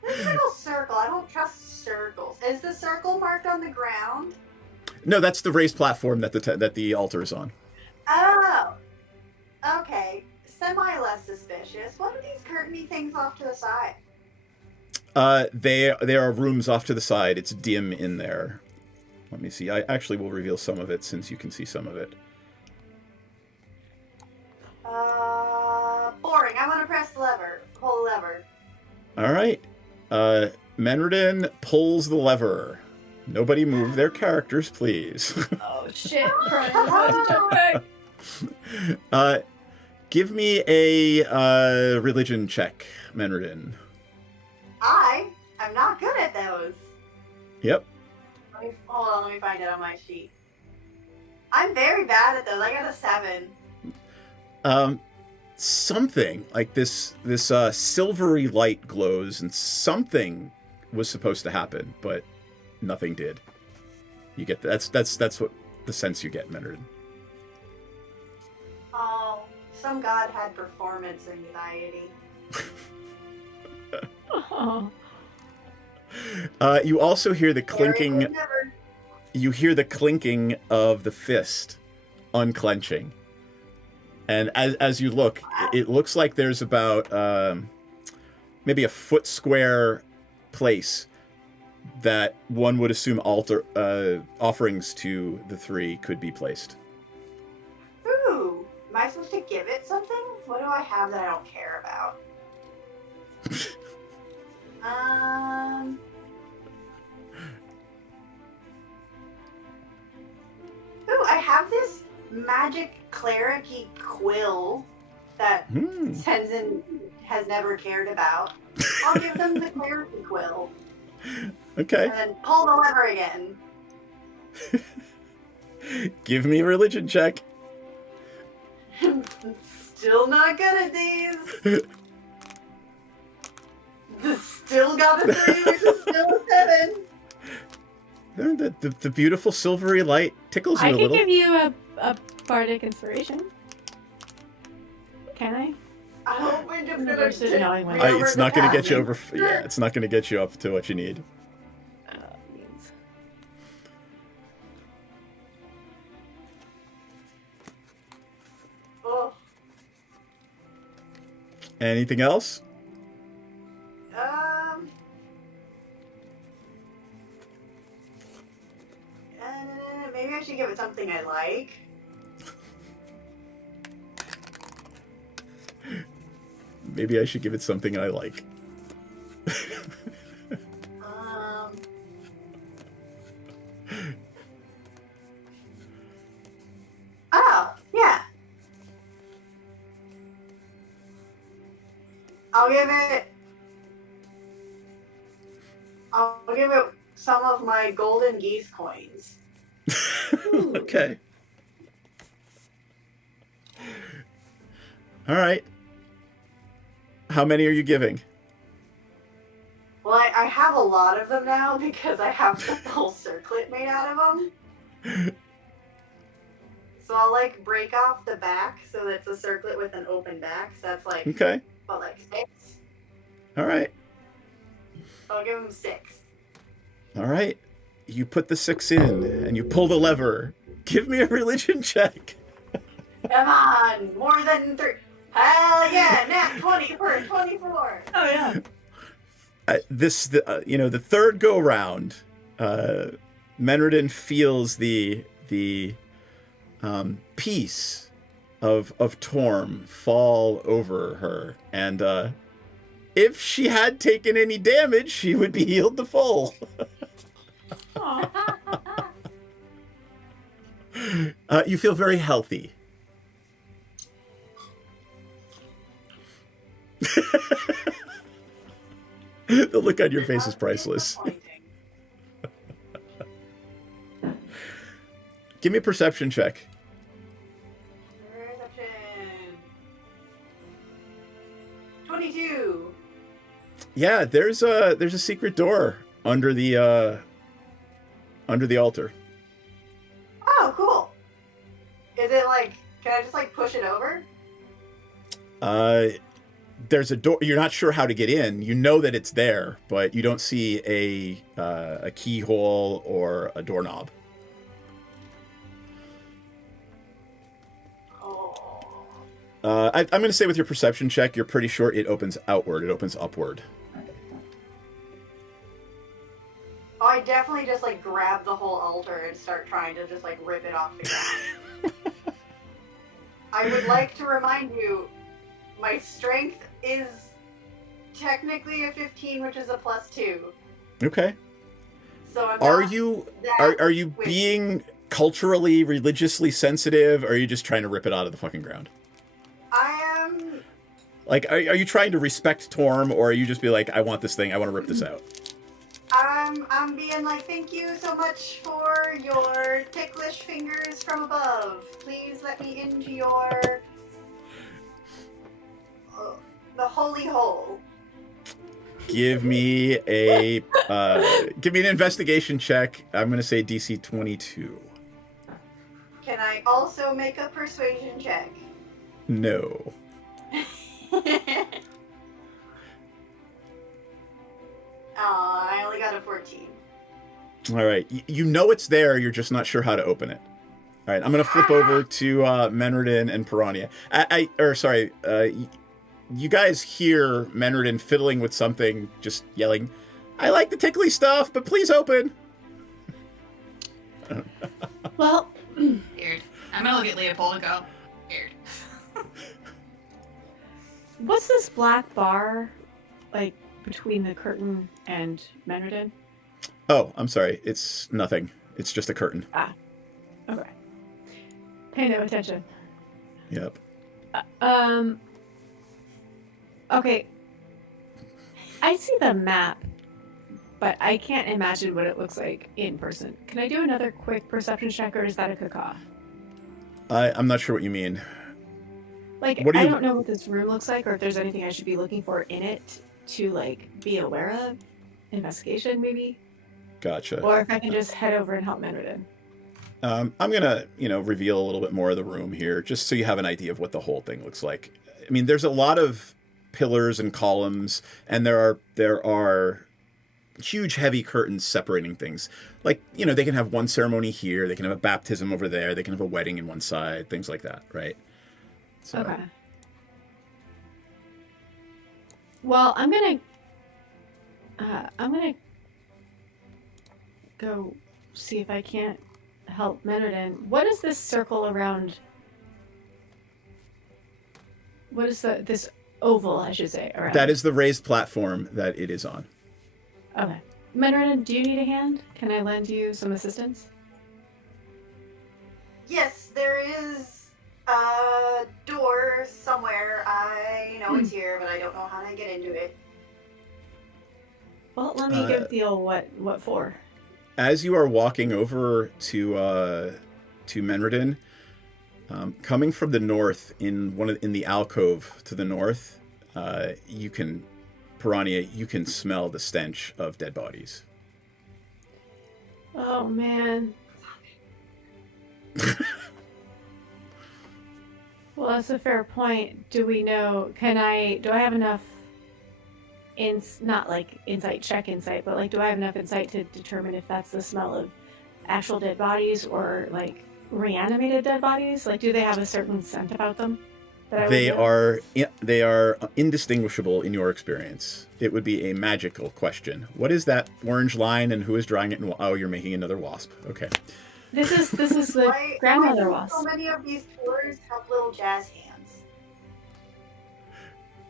little circle. I don't trust circles. Is the circle marked on the ground? No, that's the raised platform that the altar is on. Oh. Okay. Semi-less suspicious. What are these curtainy things off to the side? There are rooms off to the side. It's dim in there. Let me see. I actually will reveal some of it since you can see some of it. Boring. I want to press the lever. Pull the lever. All right. Menredin pulls the lever. Nobody move their characters, please. Oh, shit. Piranha. Give me a religion check, Menredin. I'm not good at those. Yep. Hold on, let me find it on my sheet. I'm very bad at those. I got a 7. Something like this silvery light glows, and something was supposed to happen, but nothing did. You get that's what the sense you get, Menredin. Oh, some god had performance anxiety. Oh. You also hear the clinking. You hear the clinking of the fist unclenching, and as you look, it looks like there's about maybe a foot square place that one would assume offerings to the three could be placed. Ooh, am I supposed to give it something? What do I have that I don't care about? magic cleric-y quill that Tenzin has never cared about. I'll give them the cleric-y quill. Okay. And then pull the lever again. Give me a religion check. Still not good at these. Still got a 3, which is still a 7. The beautiful silvery light tickles you I a can little. give you a bardic inspiration. Can I? I hope we're just Versus gonna knowing when It's not going to get you over. Yeah, it's not going to get you up to what you need. Means. Oh. Anything else? Maybe I should give it something I like. Maybe I should give it something I like. Oh, yeah. I'll give it some of my golden geese coins. Okay. All right. How many are you giving? Well, I have a lot of them now because I have the whole circlet made out of them. So I'll like break off the back so that it's a circlet with an open back. So that's like Okay. About like 6. All right. I'll give him 6. All right. You put the 6 in and you pull the lever. Give me a religion check. Come on, more than 3. Hell yeah, nat 20 for 24. Oh yeah. The third go round, Menredin feels the piece of Torm fall over her, and if she had taken any damage, she would be healed to full. You feel very healthy. The look on your face is priceless. Give me a perception check. Perception. 22. Yeah, there's a secret door under the altar. Oh, cool. Is it like, can I just like push it over? There's a door. You're not sure how to get in. You know that it's there, but you don't see a keyhole or a doorknob. I'm going to say with your perception check, you're pretty sure it opens outward. It opens upward. Oh, I definitely just like grab the whole altar and start trying to just like rip it off the ground. I would like to remind you, my strength is technically a 15, which is a +2. Okay. So I'm Are not you that are you quick. being culturally, religiously sensitive, or are you just trying to rip it out of the fucking ground? I am. Like, are you trying to respect Torm, or are you just be like, I want this thing, I want to rip this out? I'm being like, thank you so much for your ticklish fingers from above. Please let me into your the holy hole. Give me an investigation check. I'm going to say DC 22. Can I also make a persuasion check? No. I only got a 14. All right. You know it's there. You're just not sure how to open it. All right. I'm going to flip over to Menredin and Piranha. You guys hear Menredin fiddling with something, just yelling, I like the tickly stuff, but please open. Well, Weird. I'm gonna look at Leopold and go, weird. what's this black bar, like, between the curtain and Menredin? Oh, I'm sorry. It's nothing. It's just a curtain. Ah, okay. kind of attention. Yep. Okay. I see the map, but I can't imagine what it looks like in person. Can I do another quick perception check, or is that a caca? I'm not sure what you mean. Like, I don't know what this room looks like, or if there's anything I should be looking for in it to, like, be aware of. Investigation, maybe? Gotcha. Or if I can just head over and help Menredin. I'm gonna, reveal a little bit more of the room here, just so you have an idea of what the whole thing looks like. I mean, there's a lot of pillars and columns, and there are huge, heavy curtains separating things. Like, they can have one ceremony here, they can have a baptism over there, they can have a wedding in one side, things like that, right? So. Okay. Well, I'm gonna go see if I can't help Menredin. What is this circle around? What is this oval, I should say, around? That is the raised platform that it is on. Okay. Menredin, do you need a hand? Can I lend you some assistance? Yes, there is a door somewhere. I know it's here, but I don't know how to get into it. Well, let me give Theo what for. As you are walking over to Menredin, coming from the north, in the alcove to the north, you can smell the stench of dead bodies. Oh man. Well, that's a fair point. Do I have enough not like insight, but like, do I have enough insight to determine if that's the smell of actual dead bodies or like reanimated dead bodies? Like, do they have a certain scent about them? They are indistinguishable in your experience. It would be a magical question. What is that orange line, and who is drawing it? And you're making another wasp. Okay. This is the grandmother wasp. So many of these tours have little jazz hands.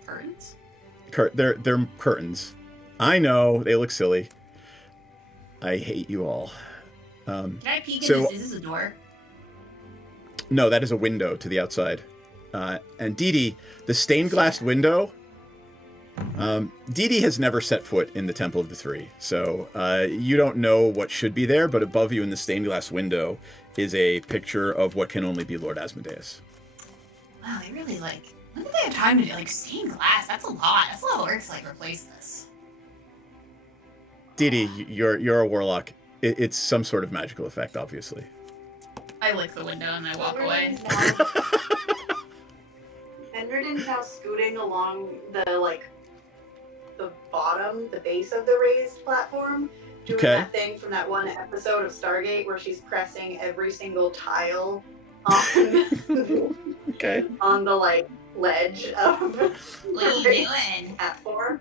Curtains? They're curtains. I know, they look silly. I hate you all. Can I peek in this? Is this a door? No, that is a window to the outside. And Dee Dee, the stained glass window, Dee Dee has never set foot in the Temple of the Three, so you don't know what should be there, but above you in the stained glass window is a picture of what can only be Lord Asmodeus. Wow, they really when did they have time to do, stained glass? That's a lot. That's a lot of work to, replace this. Dee Dee, you're a warlock. It's some sort of magical effect, obviously. I lick the window and I walk away. Menredin's now scooting along the bottom, the base of the raised platform, doing that thing from that one episode of Stargate where she's pressing every single tile on on the ledge of what are you doing? Platform.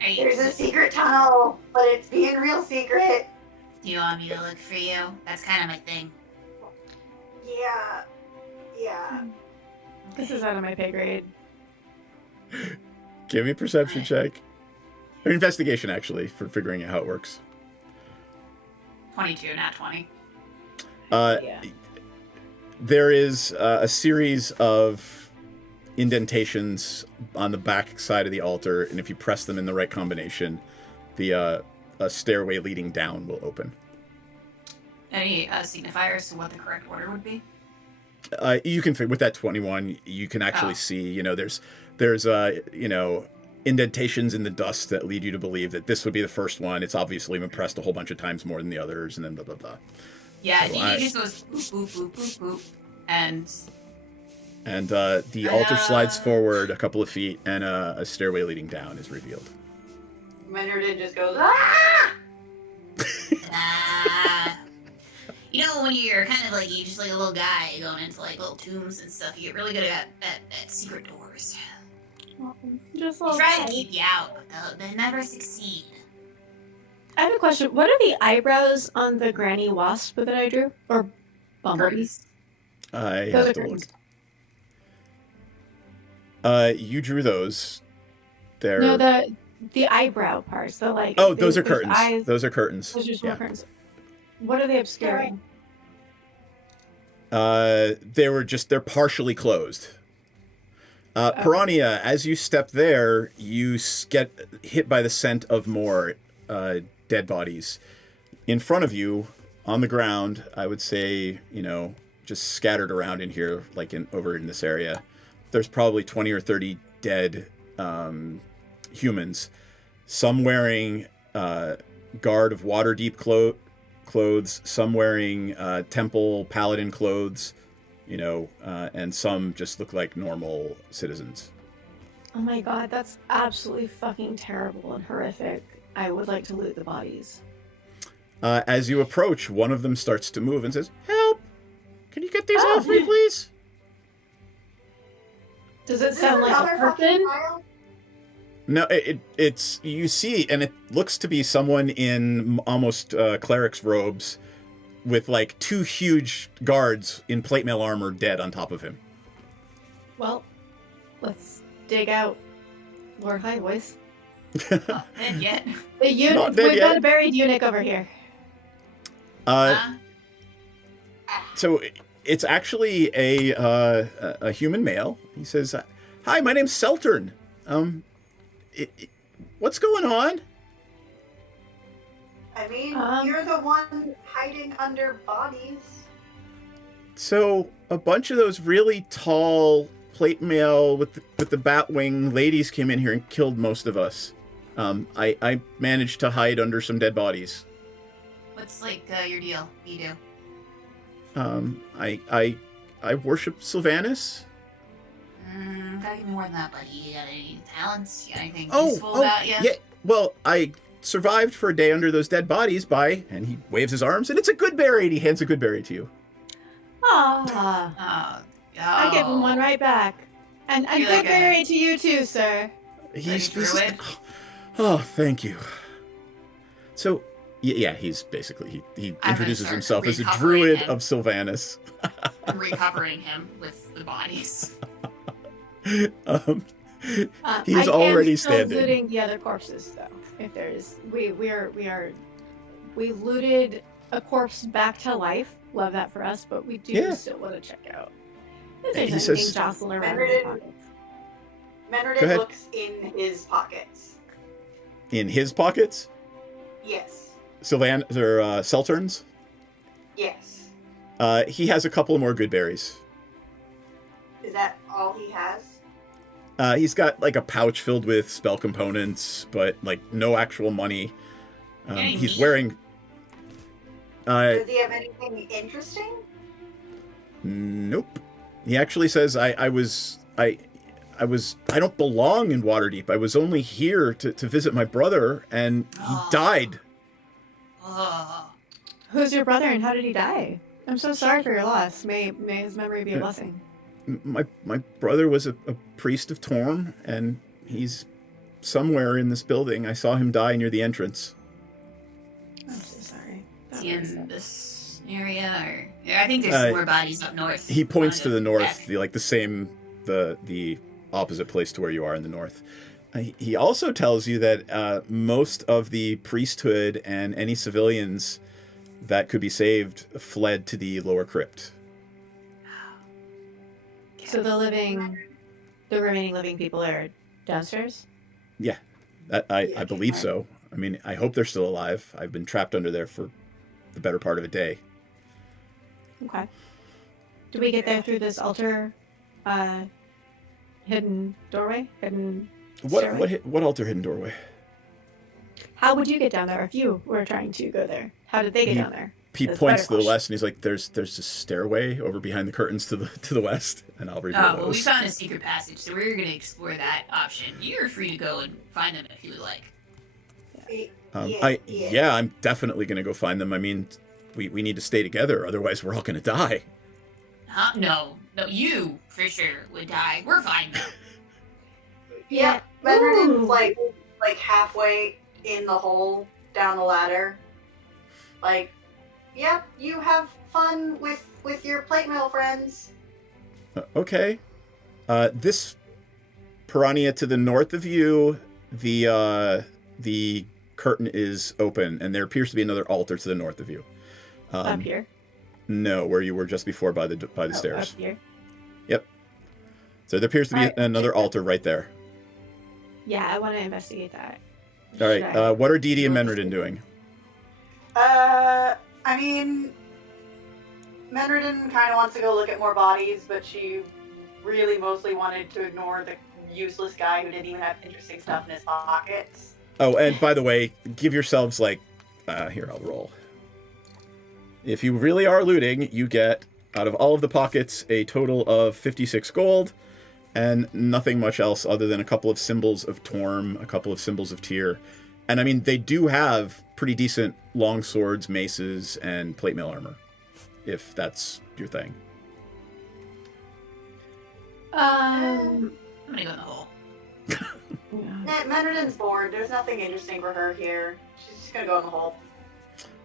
There's a secret tunnel, but it's being real secret. Do you want me to look for you? That's kind of my thing. Yeah. This is out of my pay grade. Give me a perception check. Or investigation, actually, for figuring out how it works. 22, not 20. There is a series of indentations on the back side of the altar, and if you press them in the right combination, a stairway leading down will open. Any signifiers to what the correct order would be? You can with that 21, you can actually see, there's indentations in the dust that lead you to believe that this would be the first one. It's obviously been pressed a whole bunch of times more than the others, and then blah blah blah. Yeah, so he just goes boop boop boop boop boop, and the altar slides forward a couple of feet, and a stairway leading down is revealed. Menredin just goes, ah! When you're kind of you just a little guy going into little tombs and stuff, you get really good at secret doors. Well, try to keep you out, but they never succeed. I have a question. What are the eyebrows on the granny wasp that I drew? Or bumblebees? I have to look. You drew those. They're... No, the eyebrow parts. The those are curtains. Those are curtains. Those are just curtains. What are they obscuring? They're partially closed. Piranha, as you step there, you get hit by the scent of more dead bodies. In front of you, on the ground, I would say, just scattered around in here, like over in this area, there's probably 20 or 30 dead humans. Some wearing guard of Waterdeep clothes, some wearing temple paladin clothes, and some just look like normal citizens. Oh my god, that's absolutely fucking terrible and horrific. I would like to loot the bodies. As you approach, one of them starts to move and says, "Help! Can you get these off me, please?" Does it sound like a person? No, it's you see, and it looks to be someone in almost cleric's robes with like 2 huge guards in plate mail armor dead on top of him. Well, let's dig out Lord Highvoice. Not dead yet. The eunuch, we've got a buried eunuch over here. So it's actually a human male. He says, "Hi, my name's Seltern. What's going on?" I mean, you're the one hiding under bodies. So a bunch of those really tall plate mail with the batwing ladies came in here and killed most of us. I managed to hide under some dead bodies. What's your deal? What do you do? I worship Sylvanas. Gotta give me more than that, buddy. You got any talents? You got anything useful about you? Yeah. Well, I survived for a day under those dead bodies and he waves his arms, and it's a good berry, and he hands a good berry to you. I give him one right back. And good berry to you too, sir. Oh, thank you. So, yeah, he's basically, he introduces himself as a druid of Sylvanas. I'm recovering him with the bodies. He's already standing. Looting the other corpses, though. If there's, we looted a corpse back to life. Love that for us, but we do still want to check out. If there's anything jostling around in his pockets. Menredin looks in his pockets. In his pockets? Yes. Seltern's? Yes. He has a couple more good berries. Is that all he has? He's got like a pouch filled with spell components, but like no actual money. He's wearing. Does he have anything interesting? Nope. He actually says, I don't belong in Waterdeep. I was only here to visit my brother, and he died. Who's your brother, and how did he die? I'm so sorry for your loss. May his memory be a blessing. My brother was a priest of Torm, and he's somewhere in this building. I saw him die near the entrance. I'm so sorry. Is he in this area, or I think there's more bodies up north. He points to the north, the opposite place to where you are in the north. He also tells you that most of the priesthood and any civilians that could be saved fled to the lower crypt. So the remaining living people are downstairs? Yeah, I believe so. I mean, I hope they're still alive. I've been trapped under there for the better part of a day. Okay. Do we get there through this altar, hidden doorway? What altar hidden doorway? How would you get down there if you were trying to go there? How did they get down there? He points to the west, and he's like, "There's a stairway over behind the curtains to the west," and I'll reveal those. Well, we found a secret passage, so we're going to explore that option. You're free to go and find them if you would like. I'm definitely going to go find them. I mean, we need to stay together, otherwise we're all going to die. Huh? No, you for sure would die. We're fine though. Yeah, Menredin's like halfway in the hole down the ladder. Like, yep, you have fun with your plate mail friends. Okay. This piranha to the north of you, the curtain is open, and there appears to be another altar to the north of you. Up here? No, where you were just before by the stairs. Up here. Yep. So there appears to be Alright. another altar right there. Yeah, I want to investigate that. All right. What are Dee Dee and Menredin doing? I mean, Menredin kind of wants to go look at more bodies, but she really mostly wanted to ignore the useless guy who didn't even have interesting stuff in his pockets. Oh, and by the way, give yourselves like, here, I'll roll. If you really are looting, you get, out of all of the pockets, a total of 56 gold, and nothing much else other than a couple of symbols of Torm, a couple of symbols of Tyr. And I mean, they do have pretty decent long swords, maces, and plate mail armor, if that's your thing. I'm gonna go in the hole. Menredin's bored. There's nothing interesting for her here. She's just gonna go in the hole.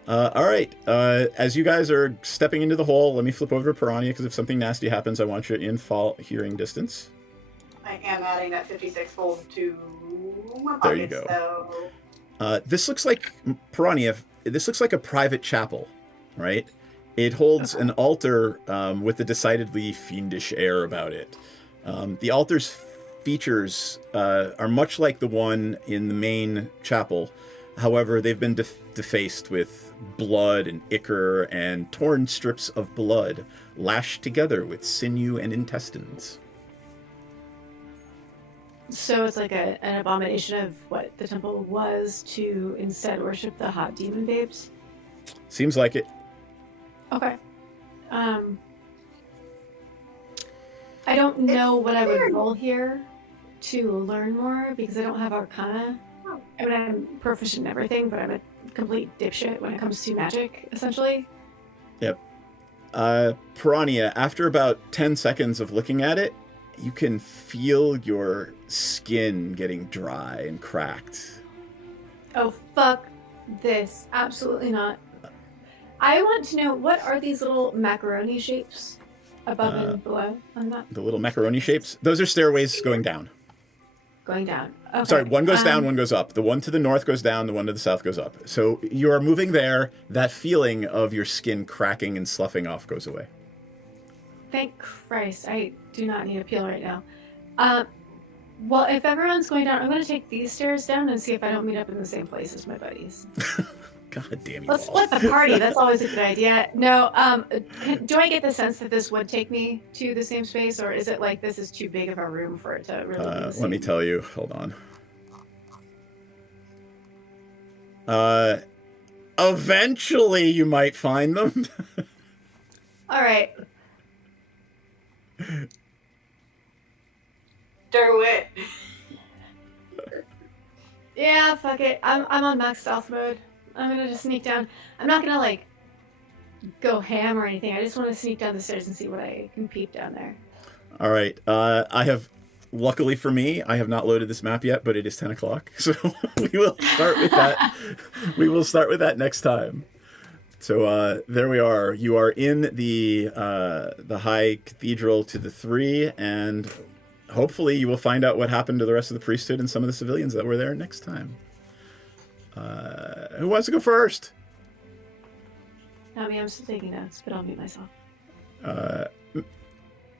All right. As you guys are stepping into the hole, let me flip over to Piranha, because if something nasty happens, I want you in hearing distance. I am adding that 56 gold to my pockets, There you go. So... This looks like, Piranha, this looks like a private chapel, right? It holds an altar with a decidedly fiendish air about it. The altar's features are much like the one in the main chapel. However, they've been defaced with blood and ichor and torn strips of blood lashed together with sinew and intestines. So it's like an abomination of what the temple was to instead worship the hot demon babes? Seems like it. Okay. I don't know what I would roll here to learn more because I don't have Arcana. I mean, I'm proficient in everything, but I'm a complete dipshit when it comes to magic, essentially. Yep. Piranha, after about 10 seconds of looking at it, you can feel your skin getting dry and cracked. Oh, fuck this. Absolutely not. I want to know, what are these little macaroni shapes above and below on that? The little macaroni shapes? Those are stairways going down. Going down. Okay. Sorry, one goes down, one goes up. The one to the north goes down, the one to the south goes up. So you are moving there. That feeling of your skin cracking and sloughing off goes away. Thank Christ. I do not need a peel right now. Well, if everyone's going down, I'm going to take these stairs down and see if I don't meet up in the same place as my buddies. God damn you. Let's split the party. That's always a good idea. No, do I get the sense that this would take me to the same space, or is it like this is too big of a room for it to really be the same? Let me tell you. Hold on. Eventually you might find them. All right. Do it. Yeah, fuck it. I'm on max stealth mode. I'm gonna just sneak down. I'm not gonna like go ham or anything. I just want to sneak down the stairs and see what I can peep down there. All right. I have, luckily for me, I have not loaded this map yet, but it is 10 o'clock. So we will start with that. We will start with that next time. So there we are. You are in the High Cathedral to the 3, and hopefully you will find out what happened to the rest of the priesthood and some of the civilians that were there next time. Who wants to go first? Not me, I'm still taking notes, but I'll mute myself.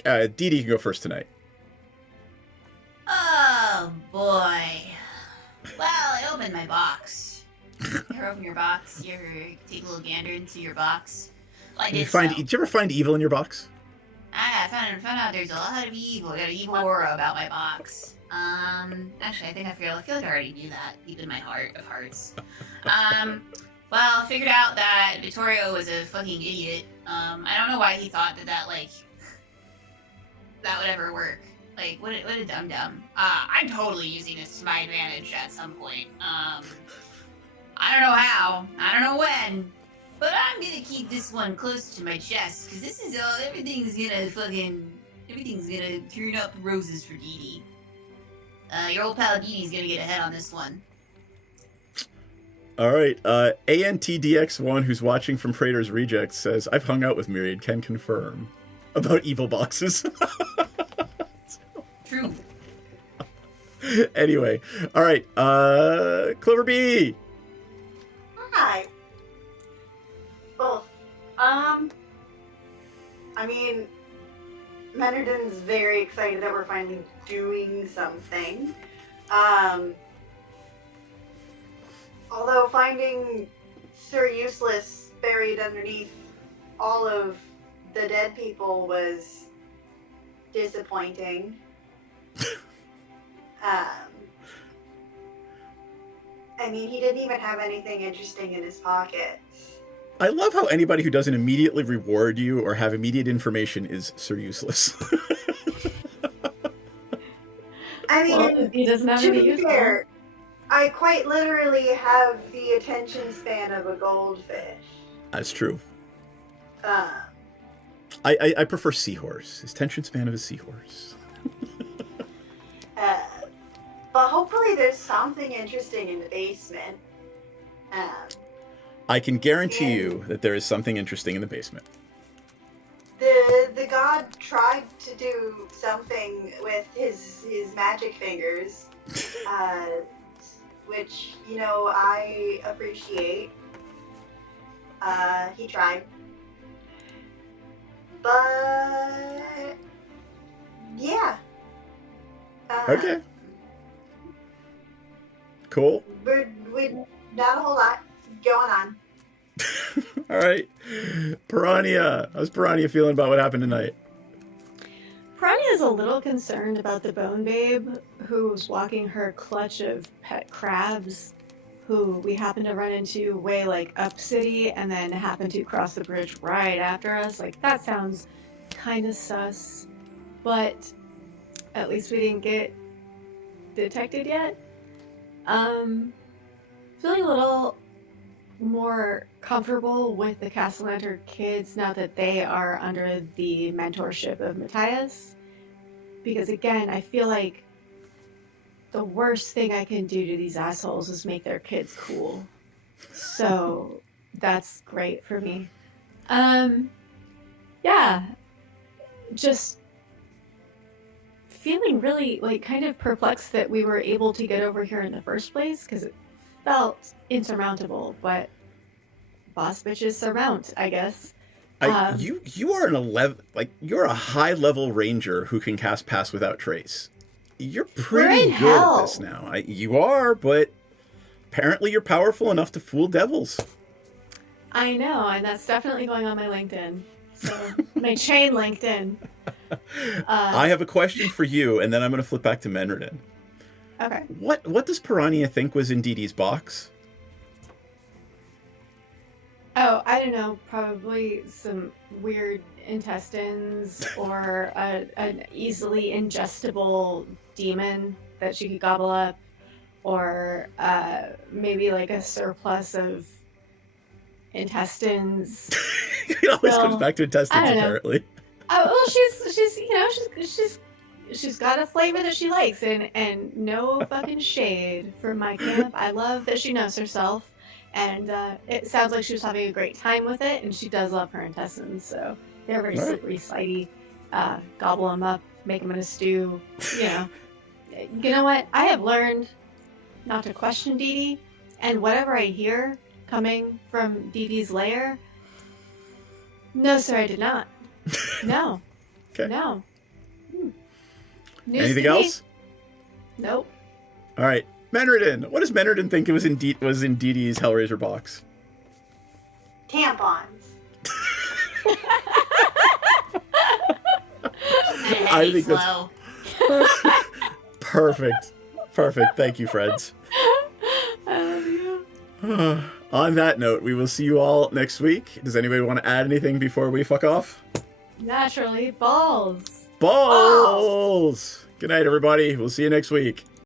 Dee Dee can go first tonight. Oh boy. Well, I opened my box. You ever open your box? You ever take a little gander into your box? Well, I did Did you ever find evil in your box? I found out there's a lot of evil. I got an evil aura about my box. Actually, I feel like I already knew that, deep in my heart of hearts. Well, I figured out that Vittorio was a fucking idiot. I don't know why he thought that would ever work. Like, what a dum-dum. I'm totally using this to my advantage at some point. I don't know how, I don't know when, but I'm gonna keep this one close to my chest, because this is all, everything's gonna turn up roses for Dee Dee. Your old pal Dee Dee's gonna get ahead on this one. All right. ANTDX1, who's watching from Praetor's Rejects, says, I've hung out with Myriad, can confirm. About evil boxes. True. Anyway. All right. Clover B. Hi. Both. I mean, Menardin's very excited that we're finally doing something. Although finding Sir Useless buried underneath all of the dead people was disappointing. I mean, he didn't even have anything interesting in his pockets. I love how anybody who doesn't immediately reward you or have immediate information is Sir Useless. I mean, Well, he doesn't have to any be use fair, I quite literally have the attention span of a goldfish. That's true. Um, I prefer seahorse. His tension span of a seahorse. but hopefully there's something interesting in the basement. I can guarantee you that there is something interesting in the basement. The god tried to do something with his magic fingers, which, you know, I appreciate. He tried. But yeah. Okay. Cool. But with not a whole lot going on. All right. Piranha. How's Piranha feeling about what happened tonight? Piranha is a little concerned about the Bone Babe, who's walking her clutch of pet crabs, who we happened to run into way like up city and then happened to cross the bridge right after us. Like, that sounds kind of sus, but at least we didn't get detected yet. Feeling a little more comfortable with the Castellanter kids now that they are under the mentorship of Matthias, because again, I feel like the worst thing I can do to these assholes is make their kids cool. So that's great for me. Yeah, just feeling really like kind of perplexed that we were able to get over here in the first place, because it felt insurmountable, but boss bitches surmount, I guess. You are you're a high level ranger who can cast Pass Without Trace. You're pretty good at this now. You are, but apparently you're powerful enough to fool devils. I know, and that's definitely going on my LinkedIn. So my chain LinkedIn. I have a question for you, and then I'm going to flip back to Menredin. Okay. What does Piranha think was in Dee Dee's box? Oh, I don't know. Probably some weird intestines or an easily ingestible demon that she could gobble up, or maybe like a surplus of intestines. It always comes back to intestines, apparently. Oh, well, she's you know she's got a flavor that she likes, and no fucking shade from my camp. I love that she knows herself, and it sounds like she was having a great time with it, and she does love her intestines, so they're very slippery, slidey. Gobble them up, make them in a stew. You know what? I have learned not to question Dee Dee, and whatever I hear coming from Dee Dee's lair, no, sir, I did not. No. Okay. No. Anything else? Nope. All right. Menredin. What does Menredin think was in Dee Dee's Hellraiser box? Tampons. I think that's perfect. Perfect. Thank you, friends. I love you. On that note, we will see you all next week. Does anybody want to add anything before we fuck off? Naturally, balls. Balls! Good night, everybody. We'll see you next week.